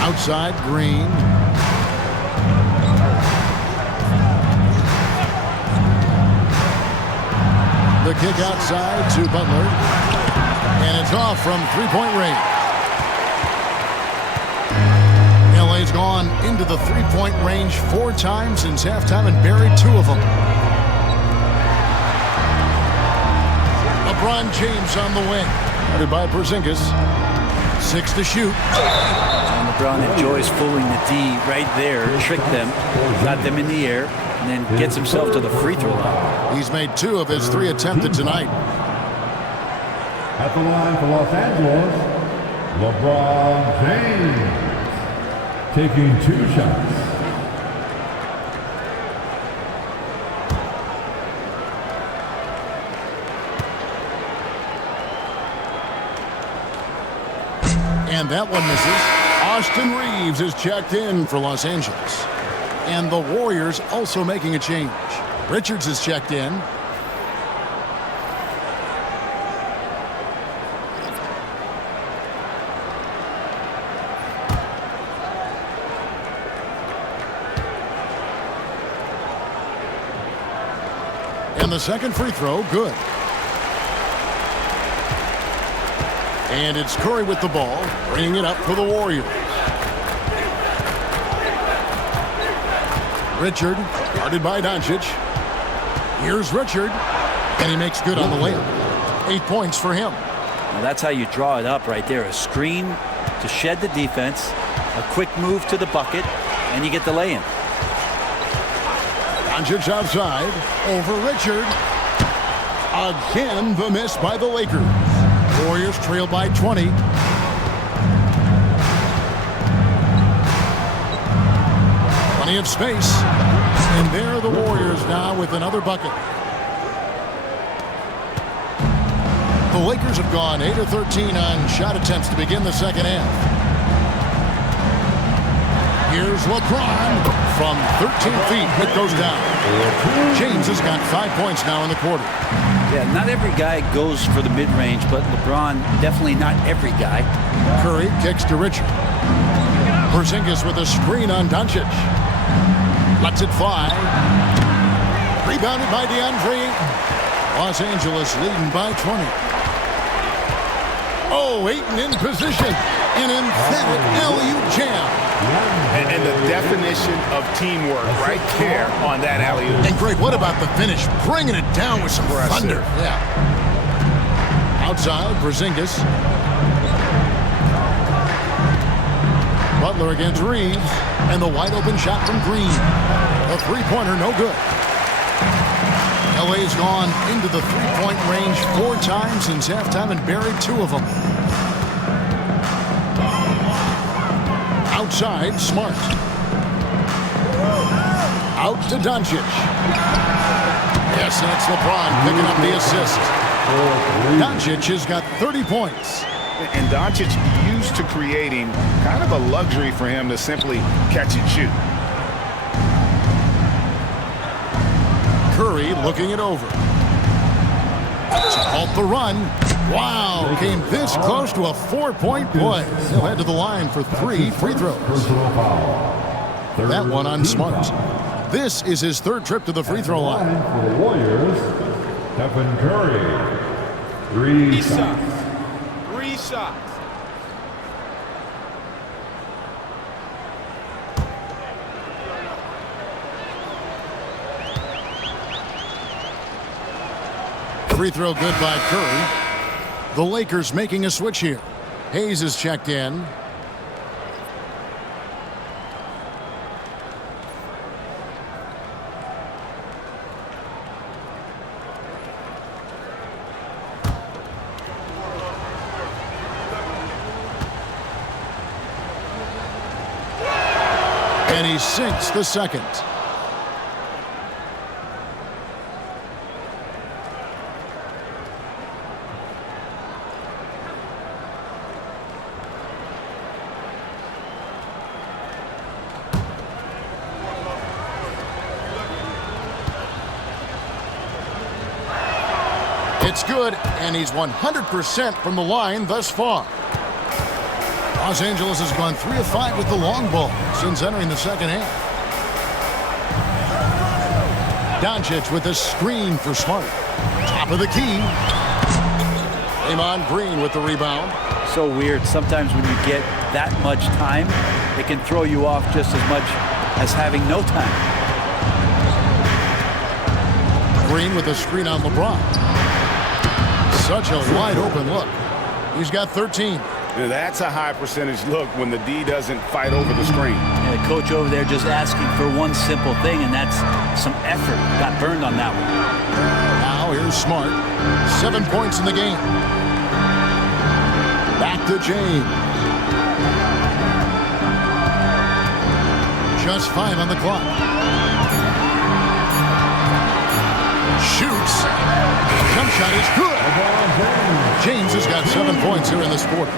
Outside, Green. The kick outside to Butler. And it's off from three-point range. LA's gone into the three-point range 4 times since halftime and buried 2 of them. LeBron James on the wing. Guarded by Porzingis. 6 to shoot. And LeBron enjoys fooling the D right there, tricked them, got them in the air, and then gets himself to the free throw line. He's made 2 of his 3 attempted tonight. At the line for Los Angeles, LeBron James taking 2 shots. And that one misses. Austin Reeves is checked in for Los Angeles. And the Warriors also making a change. Richards is checked in. And the second free throw, good. And it's Curry with the ball, bringing it up for the Warriors. Richard, guarded by Doncic. Here's Richard, and he makes good on the layup. 8 points for him. Well, that's how you draw it up right there. A screen to shed the defense, a quick move to the bucket, and you get the lay-in. Doncic outside, over Richard. Again, the miss by the Lakers. Warriors trail by 20. Plenty of space. And there are the Warriors now with another bucket. The Lakers have gone 8 of 13 on shot attempts to begin the second half. Here's LeBron from 13 feet. It goes down. James has got 5 points now in the quarter. Yeah, not every guy goes for the mid-range, but LeBron, definitely not every guy. Curry kicks to Richard. Porzingis with a screen on Doncic. Lets it fly. Rebounded by DeAndre Ayton. Los Angeles leading by 20. Oh, Ayton in position. An emphatic alley-oop jam. And the definition of teamwork right there on that alley-oop. And Greg, what about the finish? Bringing it down with some thunder. Yeah. Outside, Porzingis. Butler against Reeves. And the wide-open shot from Green. A three-pointer, no good. LA's gone into the three-point range 4 times since halftime and buried 2 of them. Outside, Smart. Out to Doncic. Yes, and it's LeBron picking up the assist. Doncic has got 30 points. And Doncic used to creating kind of a luxury for him to simply catch and shoot. Curry looking it over. To halt the run. Wow, came this close to a 4-point play. He'll head to the line for 3 free throws. That one on Smart. This is his 3rd trip to the free throw line. For the Warriors, Stephen Curry. 3 shots. 3 shots. Free throw good by Curry. The Lakers making a switch here. Hayes is checked in. And he sinks the second. It's good, and he's 100% from the line thus far. Los Angeles has gone 3 of 5 with the long ball since entering the second half. Doncic with a screen for Smart. Top of the key. Draymond Green with the rebound. So weird. Sometimes when you get that much time, it can throw you off just as much as having no time. Green with a screen on LeBron. Such a wide open look. He's got 13. That's a high percentage look when the D doesn't fight over the screen. Yeah, the coach over there just asking for one simple thing, and that's some effort. Got burned on that one. Now here's Smart. 7 points in the game. Back to James. Just 5 on the clock. Shoots. Jump shot is good. James has got 7 points here in this quarter.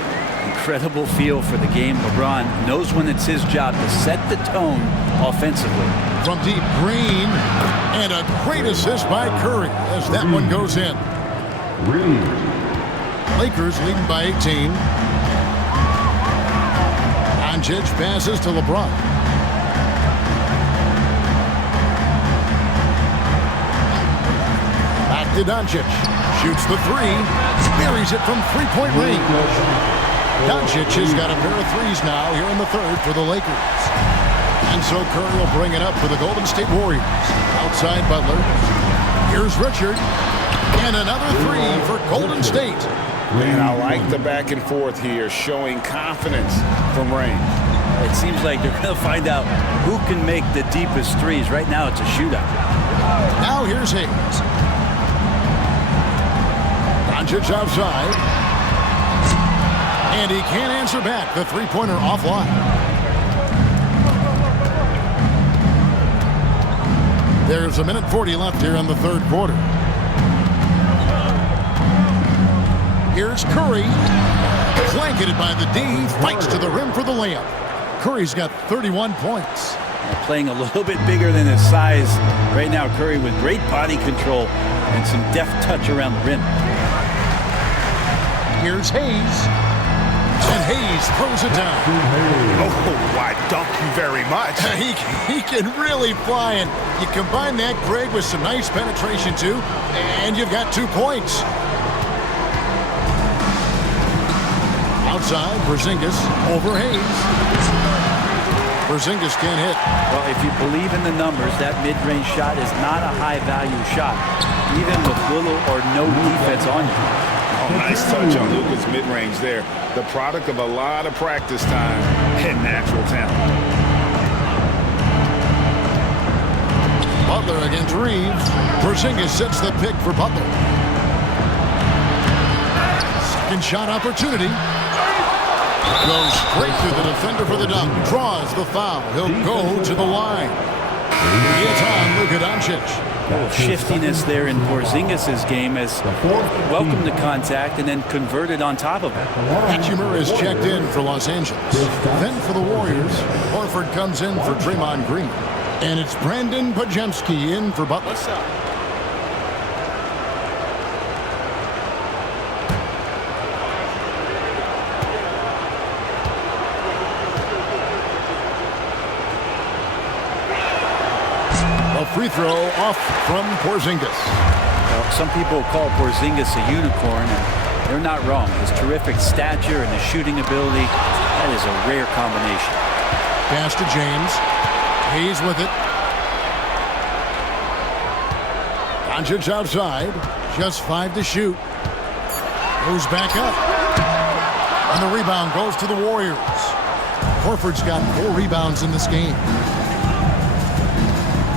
incredible feel for the game. LeBron knows when it's his job to set the tone offensively. From deep, Green, and a great assist by Curry as that one goes in. Lakers leading by 18. Doncic passes to LeBron. Back to Doncic. Shoots the three. Buries it from three-point range. Doncic has got a pair of threes now here in the third for the Lakers. And so Curry will bring it up for the Golden State Warriors. Outside Butler. Here's Richard. And another three for Golden State. And I like the back and forth here, showing confidence from range. It seems like they're going to find out who can make the deepest threes. Right now it's a shootout. Now here's Hayes. Doncic outside. And he can't answer back. The three-pointer offline. There's 1:40 left here in the third quarter. Here's Curry. Blanketed by the D. Fights to the rim for the layup. Curry's got 31 points. Playing a little bit bigger than his size right now. Curry with great body control and some deft touch around the rim. Here's Hayes. And Hayes throws it down. Oh, why, thank you very much. He can really fly, and you combine that, Greg, with some nice penetration, too, and you've got 2 points. Outside, Porzingis over Hayes. Porzingis can't hit. Well, if you believe in the numbers, that mid-range shot is not a high-value shot, even with little or no defense on you. Oh, nice touch on Luka's mid-range there. The product of a lot of practice time and natural talent. Butler against Reeves. Porzingis sets the pick for Butler. Second shot opportunity. Goes straight through the defender for the dunk. Draws the foul. He'll go to the line. It's on Luka Doncic. Shiftiness there in Porzingis' game as welcomed the contact and then converted on top of it. Hachimura is checked in for Los Angeles. Then for the Warriors, Horford comes in for Draymond Green. And it's Brandon Podziemski in for Butler. Free throw off from Porzingis. Well, some people call Porzingis a unicorn, and they're not wrong. His terrific stature and his shooting ability, that is a rare combination. Pass to James. Hayes with it. Doncic outside. Just 5 to shoot. Goes back up. And the rebound goes to the Warriors. Horford's got 4 rebounds in this game.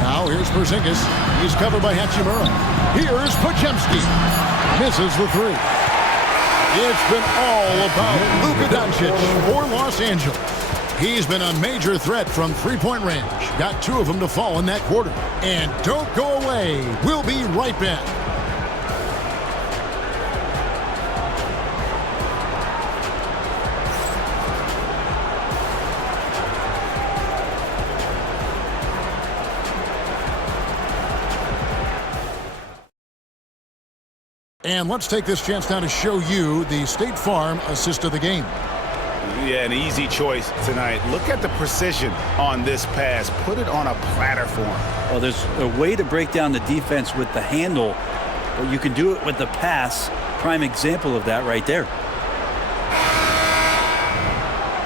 Now here's Porzingis. He's covered by Hachimura. Here's Podziemski. Misses the 3. It's been all about Luka Doncic for Los Angeles. He's been a major threat from three-point range. Got 2 of them to fall in that quarter. And don't go away. We'll be right back. And let's take this chance now to show you the State Farm assist of the game. Yeah, an easy choice tonight. Look at the precision on this pass. Put it on a platter for him. Well, there's a way to break down the defense with the handle, but you can do it with the pass. Prime example of that right there.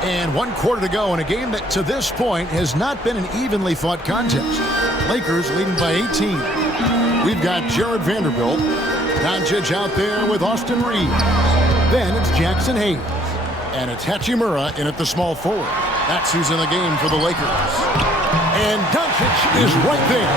And 1 quarter to go in a game that to this point has not been an evenly fought contest. Lakers leading by 18. We've got Jared Vanderbilt. Doncic out there with Austin Reeves. Then it's Jackson Hayes. And it's Hachimura in at the small forward. That's who's in the game for the Lakers. And Doncic is right there.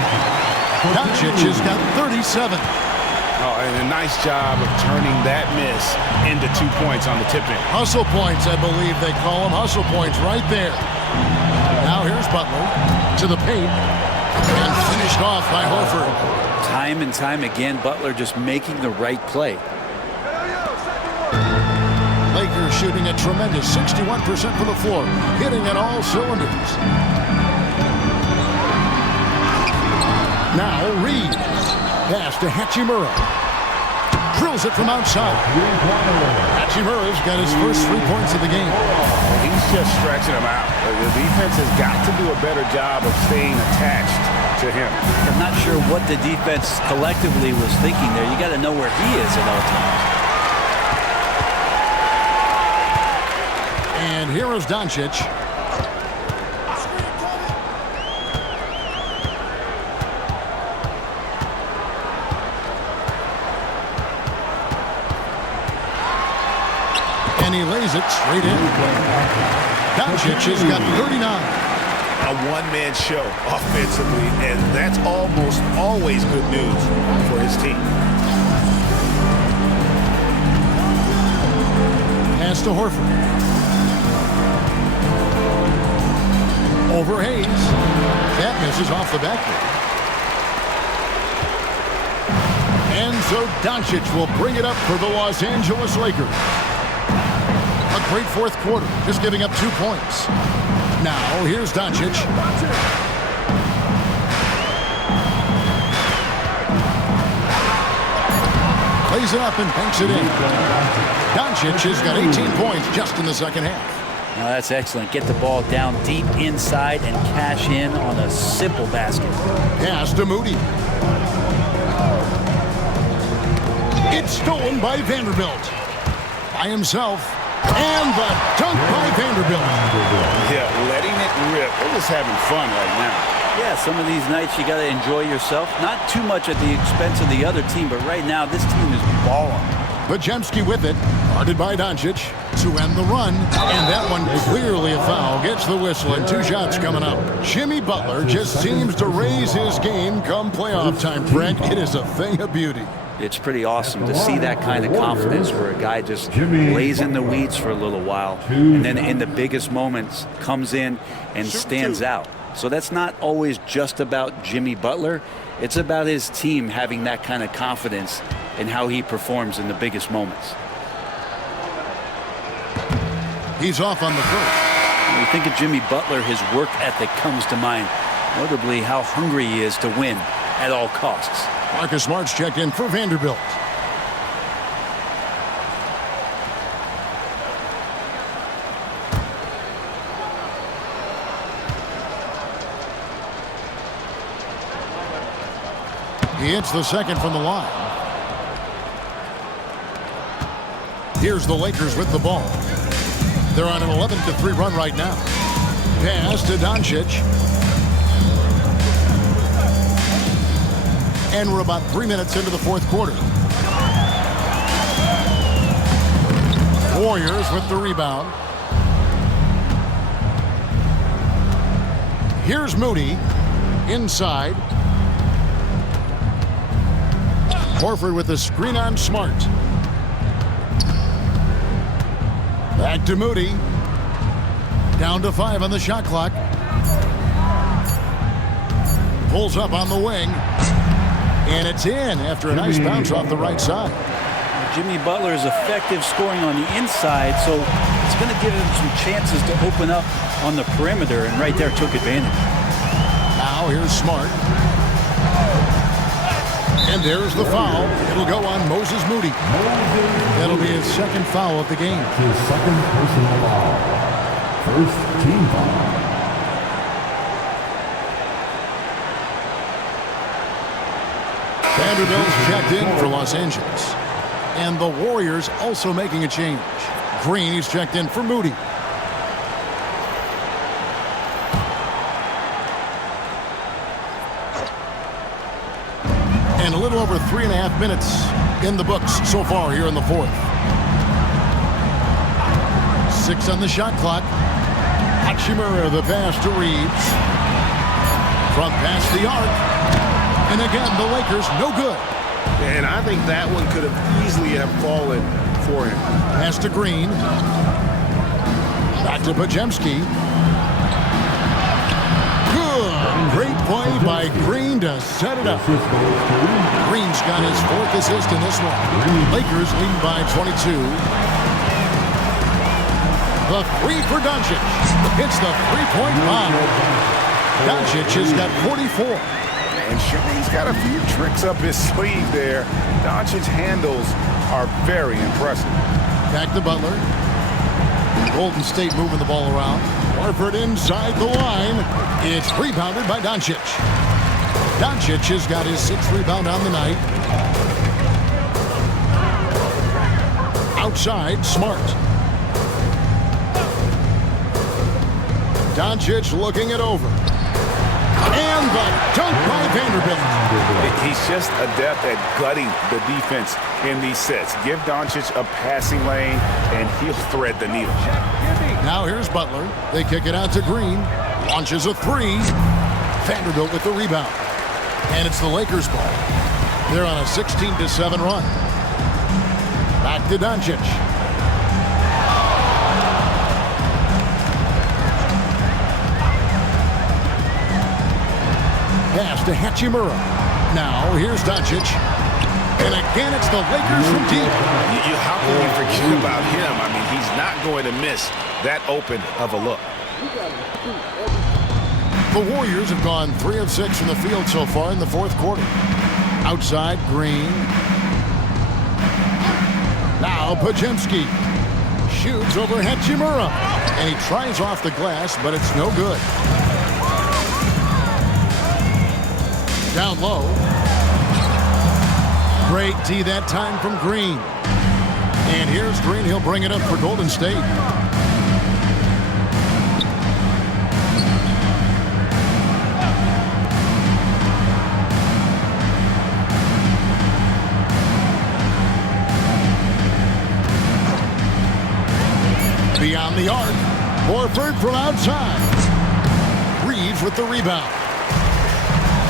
Doncic has got 37. Oh, and a nice job of turning that miss into 2 points on the tip-in. Hustle points, I believe they call them. Hustle points right there. Now here's Butler to the paint. And finished off by Horford. Time and time again, Butler just making the right play. Lakers shooting a tremendous 61% from the floor, hitting at all cylinders. Now Reed. Pass to Hachimura. Drills it from outside. Hachimura's got his first 3 points of the game. He's just stretching him out. The defense has got to do a better job of staying attached to him. I'm not sure what the defense collectively was thinking there. You got to know where he is at all times. And here is Doncic. And he lays it straight in. Doncic has got 39. A one-man show offensively, and that's almost always good news for his team. Pass to Horford. Over Hayes. That misses off the backboard. And so Doncic will bring it up for the Los Angeles Lakers. A great fourth quarter, just giving up 2 points. Now, here's Doncic. Lays it up and banks it in. Doncic has got 18 points just in the second half. Now that's excellent. Get the ball down deep inside and cash in on a simple basket. Pass to Moody. It's stolen by Vanderbilt. By himself. And the dunk by Vanderbilt. Yeah, letting it rip. They're just having fun right now. Yeah, some of these nights you got to enjoy yourself. Not too much at the expense of the other team, but right now this team is balling. Podziemski with it. Guarded by Doncic to end the run. And that one clearly a foul. Gets the whistle and 2 shots coming up. Jimmy Butler just seems to raise his game come playoff time, Frank. It is a thing of beauty. It's pretty awesome to see that kind of confidence where a guy just lays in the weeds for a little while and then in the biggest moments comes in and stands out. So that's not always just about Jimmy Butler. It's about his team having that kind of confidence in how he performs in the biggest moments. He's off on the first. When you think of Jimmy Butler, his work ethic comes to mind, notably how hungry he is to win at all costs. Marcus Smart's checked in for Vanderbilt. He hits the second from the line. Here's the Lakers with the ball. They're on an 11-3 run right now. Pass to Doncic. And we're about 3 minutes into the fourth quarter. Warriors with the rebound. Here's Moody. Inside. Horford with the screen on Smart. Back to Moody. Down to 5 on the shot clock. Pulls up on the wing. And it's in after a nice bounce off the right side. Jimmy Butler is effective scoring on the inside, so it's going to give him some chances to open up on the perimeter, and right there took advantage. Now here's Smart. And there's the foul. It'll go on Moses Moody. That'll be his second foul of the game. His second personal foul. First team foul. Vanderbilt's checked in for Los Angeles. And the Warriors also making a change. Green is checked in for Moody. And a little over 3.5 minutes in the books so far here in the fourth. 6 on the shot clock. Hachimura the pass to Reeves. From past the arc. And again, the Lakers no good. And I think that one could have easily have fallen for him. Pass to Green. Back to Podziemski. Good. Great play by Green to set it up. Green's got his 4th assist in this one. Lakers lead by 22. The three for Doncic. It's the three-point bomb. Doncic has got 44. And he's got a few tricks up his sleeve there. Doncic's handles are very impressive. Back to Butler. Golden State moving the ball around. Horford inside the line. It's rebounded by Doncic. Doncic has got his 6th rebound on the night. Outside, Smart. Doncic looking it over. And the dunk by Vanderbilt. He's just adept at gutting the defense in these sets. Give Doncic a passing lane, and he'll thread the needle. Now here's Butler. They kick it out to Green. Launches a three. Vanderbilt with the rebound. And it's the Lakers' ball. They're on a 16-7 run. Back to Doncic. Pass to Hachimura. Now here's Doncic. And again, it's the Lakers from deep. How can you forget about him? I mean, he's not going to miss that open of a look. The Warriors have gone 3 of 6 from the field so far in the 4th quarter. Outside, Green. Now Podziemski shoots over Hachimura. And he tries off the glass, but it's no good. Down low. Great D that time from Green. And here's Green. He'll bring it up for Golden State. Beyond the arc. Horford from outside. Reeves with the rebound.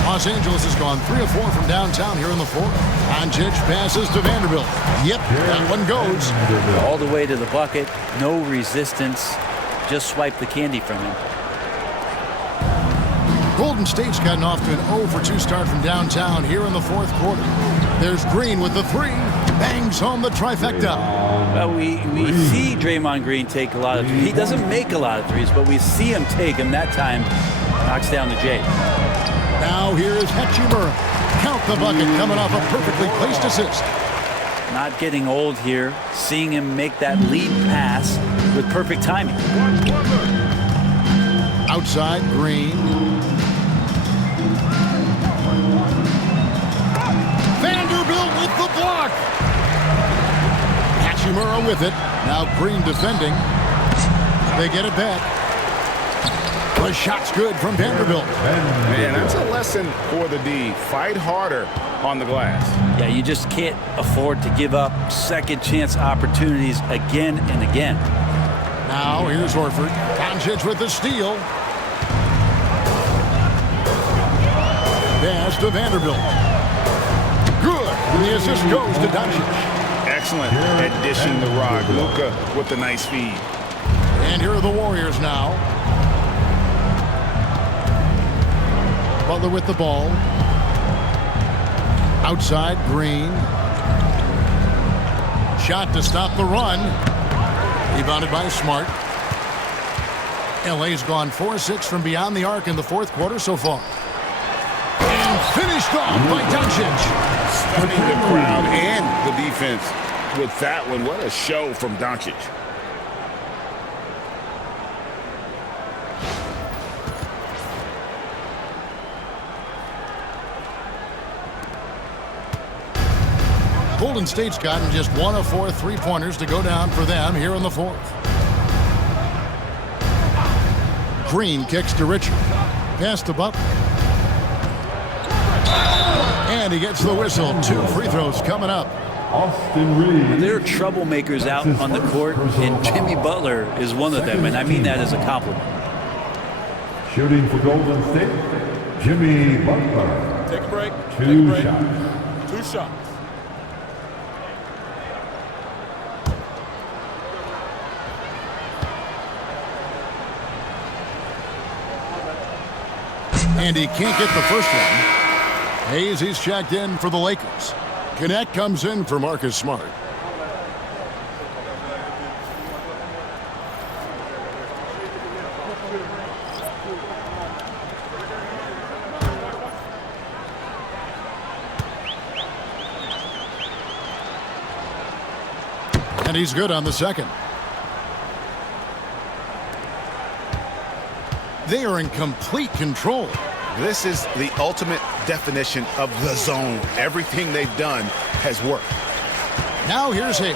Los Angeles has gone 3 of 4 from downtown here in the 4th. Doncic passes to Vanderbilt. Yep, that one goes. All the way to the bucket. No resistance. Just swipe the candy from him. Golden State's gotten off to an 0 for 2 start from downtown here in the 4th quarter. There's Green with the 3. Bangs home the trifecta. Well, we see Draymond Green take a lot of threes. He doesn't make a lot of threes, but we see him take them. That time, knocks down the J. Now here's Hachimura. Count the bucket coming off a perfectly placed assist. Not getting old here. Seeing him make that lead pass with perfect timing. Outside, Green. Vanderbilt with the block. Hachimura with it. Now Green defending. They get it back. The shot's good from Vanderbilt. Man, that's a lesson for the D. Fight harder on the glass. Yeah, you just can't afford to give up second chance opportunities again and again. Now here's Horford. Doncic with the steal. Pass to Vanderbilt. Good. And the assist goes to Doncic. Excellent at dishing the rock. Luka with the nice feed. And here are the Warriors now. Butler with the ball. Outside, Green. Shot to stop the run. Rebounded by Smart. LA's gone 4-6 from beyond the arc in the 4th quarter so far. And finished off by Doncic. Stunning the crowd and the defense with that one. What a show from Doncic. Golden State's gotten just 1 of 4 3-pointers to go down for them here in the 4th. Green kicks to Richard. Pass to Butler. And he gets the whistle. 2 free throws coming up. Austin Reeves. There are troublemakers out on the court, and Jimmy Butler is one of them, and I mean that as a compliment. Shooting for Golden State, Jimmy Butler. Take a break. Two shots. 2 shots. And he can't get the first one. Hayes, he's checked in for the Lakers. Connect comes in for Marcus Smart. And he's good on the second. They are in complete control. This is the ultimate definition of the zone. Everything they've done has worked. Now here's Hayes.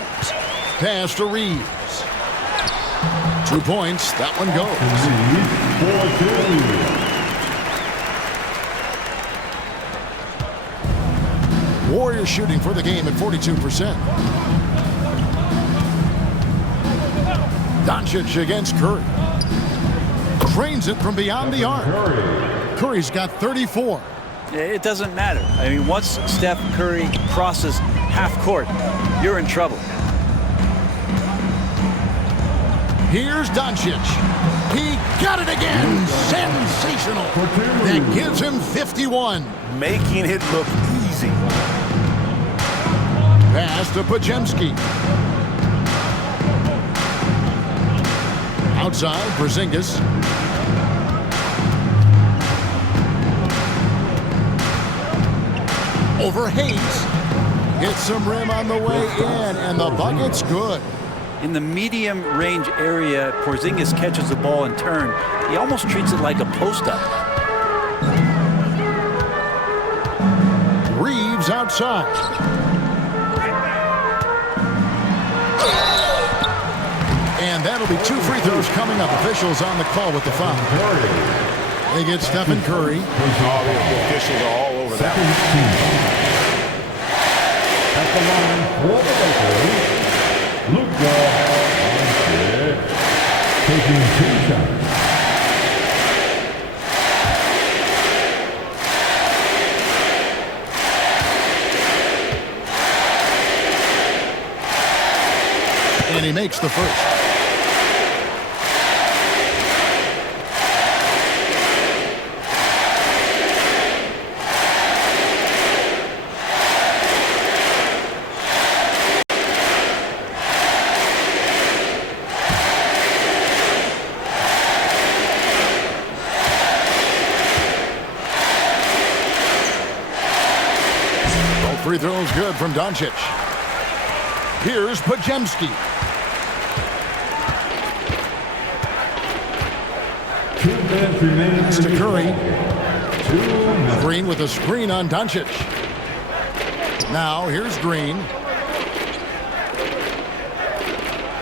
Pass to Reeves. 2 points. That one goes. Warriors shooting for the game at 42%. Doncic against Curry. Trains it from beyond the arc. Curry's got 34. It doesn't matter. I mean, once Steph Curry crosses half court, you're in trouble. Here's Doncic. He got it again. Sensational. That gives him 51. Making it look easy. Pass to Podziemski. Outside, Porzingis. Over Hayes. Hits some rim on the way in, and the bucket's good. In the medium range area, Porzingis catches the ball in turn. He almost treats it like a post-up. Reeves outside. And that'll be 2 free throws coming up. Officials on the call with the foul. They get Stephen Curry. The officials are all over that. At the line for the Lakers, Luka Doncic taking 2 shots. And he makes the first. Free throws good from Doncic. Here's Podziemski. Pass to Curry. Green with a screen on Doncic. Now here's Green.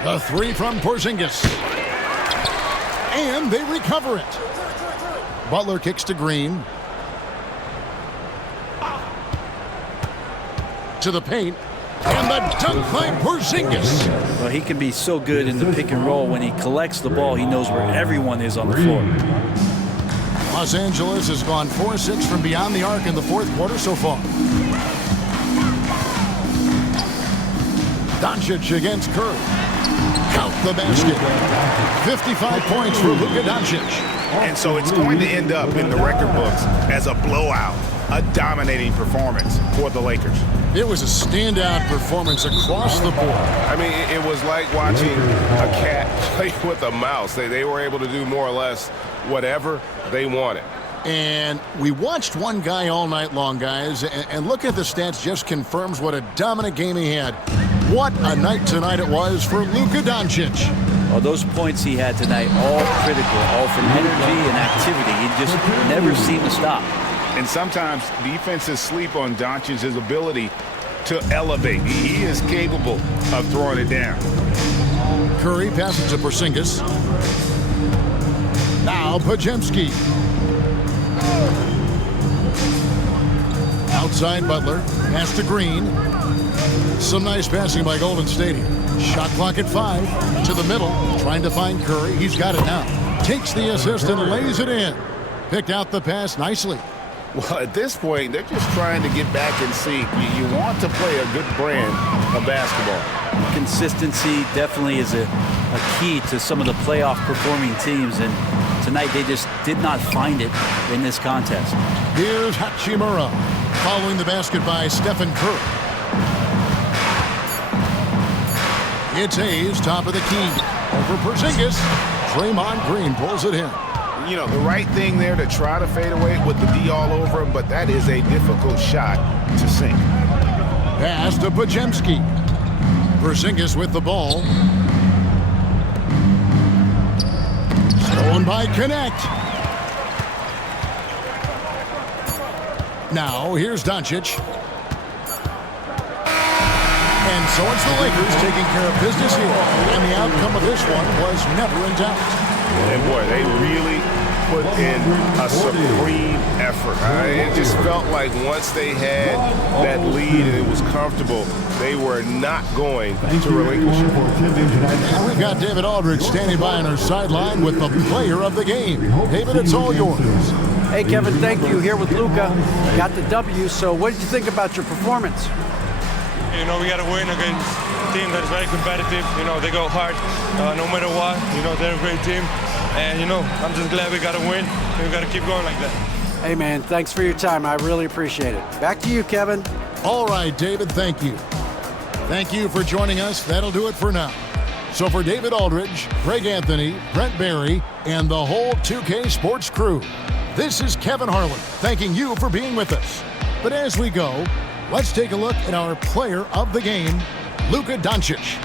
The 3 from Porzingis. And they recover it. Butler kicks to Green. To the paint, and the dunk by Porzingis. Well, he can be so good in the pick and roll. When he collects the ball, he knows where everyone is on the floor. Los Angeles has gone 4-6 from beyond the arc in the 4th quarter so far. Doncic against Curry. Count the basket. 55 points for Luka Doncic. And so it's going to end up in the record books as a blowout, a dominating performance for the Lakers. It was a standout performance across the board. I mean, it was like watching a cat play with a mouse. They were able to do more or less whatever they wanted. And we watched one guy all night long, guys, and look at the stats, just confirms what a dominant game he had. What a night tonight it was for Luka Doncic. Well, those points he had tonight, all critical, all from energy and activity. He just never seemed to stop. And sometimes defenses sleep on Doncic's ability to elevate. He is capable of throwing it down. Curry passes to Porzingis. Now Podziemski. Outside Butler. Pass to Green. Some nice passing by Golden State here. Shot clock at 5. To the middle. Trying to find Curry. He's got it now. Takes the assist and lays it in. Picked out the pass nicely. Well, at this point, they're just trying to get back in sync. You want to play a good brand of basketball. Consistency definitely is a key to some of the playoff performing teams, and tonight they just did not find it in this contest. Here's Hachimura following the basket by Stephen Curry. It's Hayes, top of the key. Over Porzingis. Draymond Green pulls it in. You know, the right thing there to try to fade away with the D all over him, but that is a difficult shot to sink. Pass to Podziemski. Porzingis with the ball. Stolen by Connect. Now, here's Doncic. And so it's the Lakers taking care of business here. And the outcome of this one was never in doubt. And boy, they really put in a supreme effort. It just felt like once they had that lead and it was comfortable, they were not going to relinquish it. And we've got David Aldridge standing by on our sideline with the player of the game. David, it's all yours. Hey, Kevin, thank you. Here with Luka. Got the W, so what did you think about your performance? You know, we got to win against a team that is very competitive. You know, they go hard no matter what. You know, they're a great team. And, you know, I'm just glad we got to win. And we got to keep going like that. Hey, man, thanks for your time. I really appreciate it. Back to you, Kevin. All right, David, thank you. Thank you for joining us. That'll do it for now. So for David Aldridge, Greg Anthony, Brent Barry, and the whole 2K Sports crew, this is Kevin Harlan thanking you for being with us. But as we go, let's take a look at our player of the game, Luka Doncic.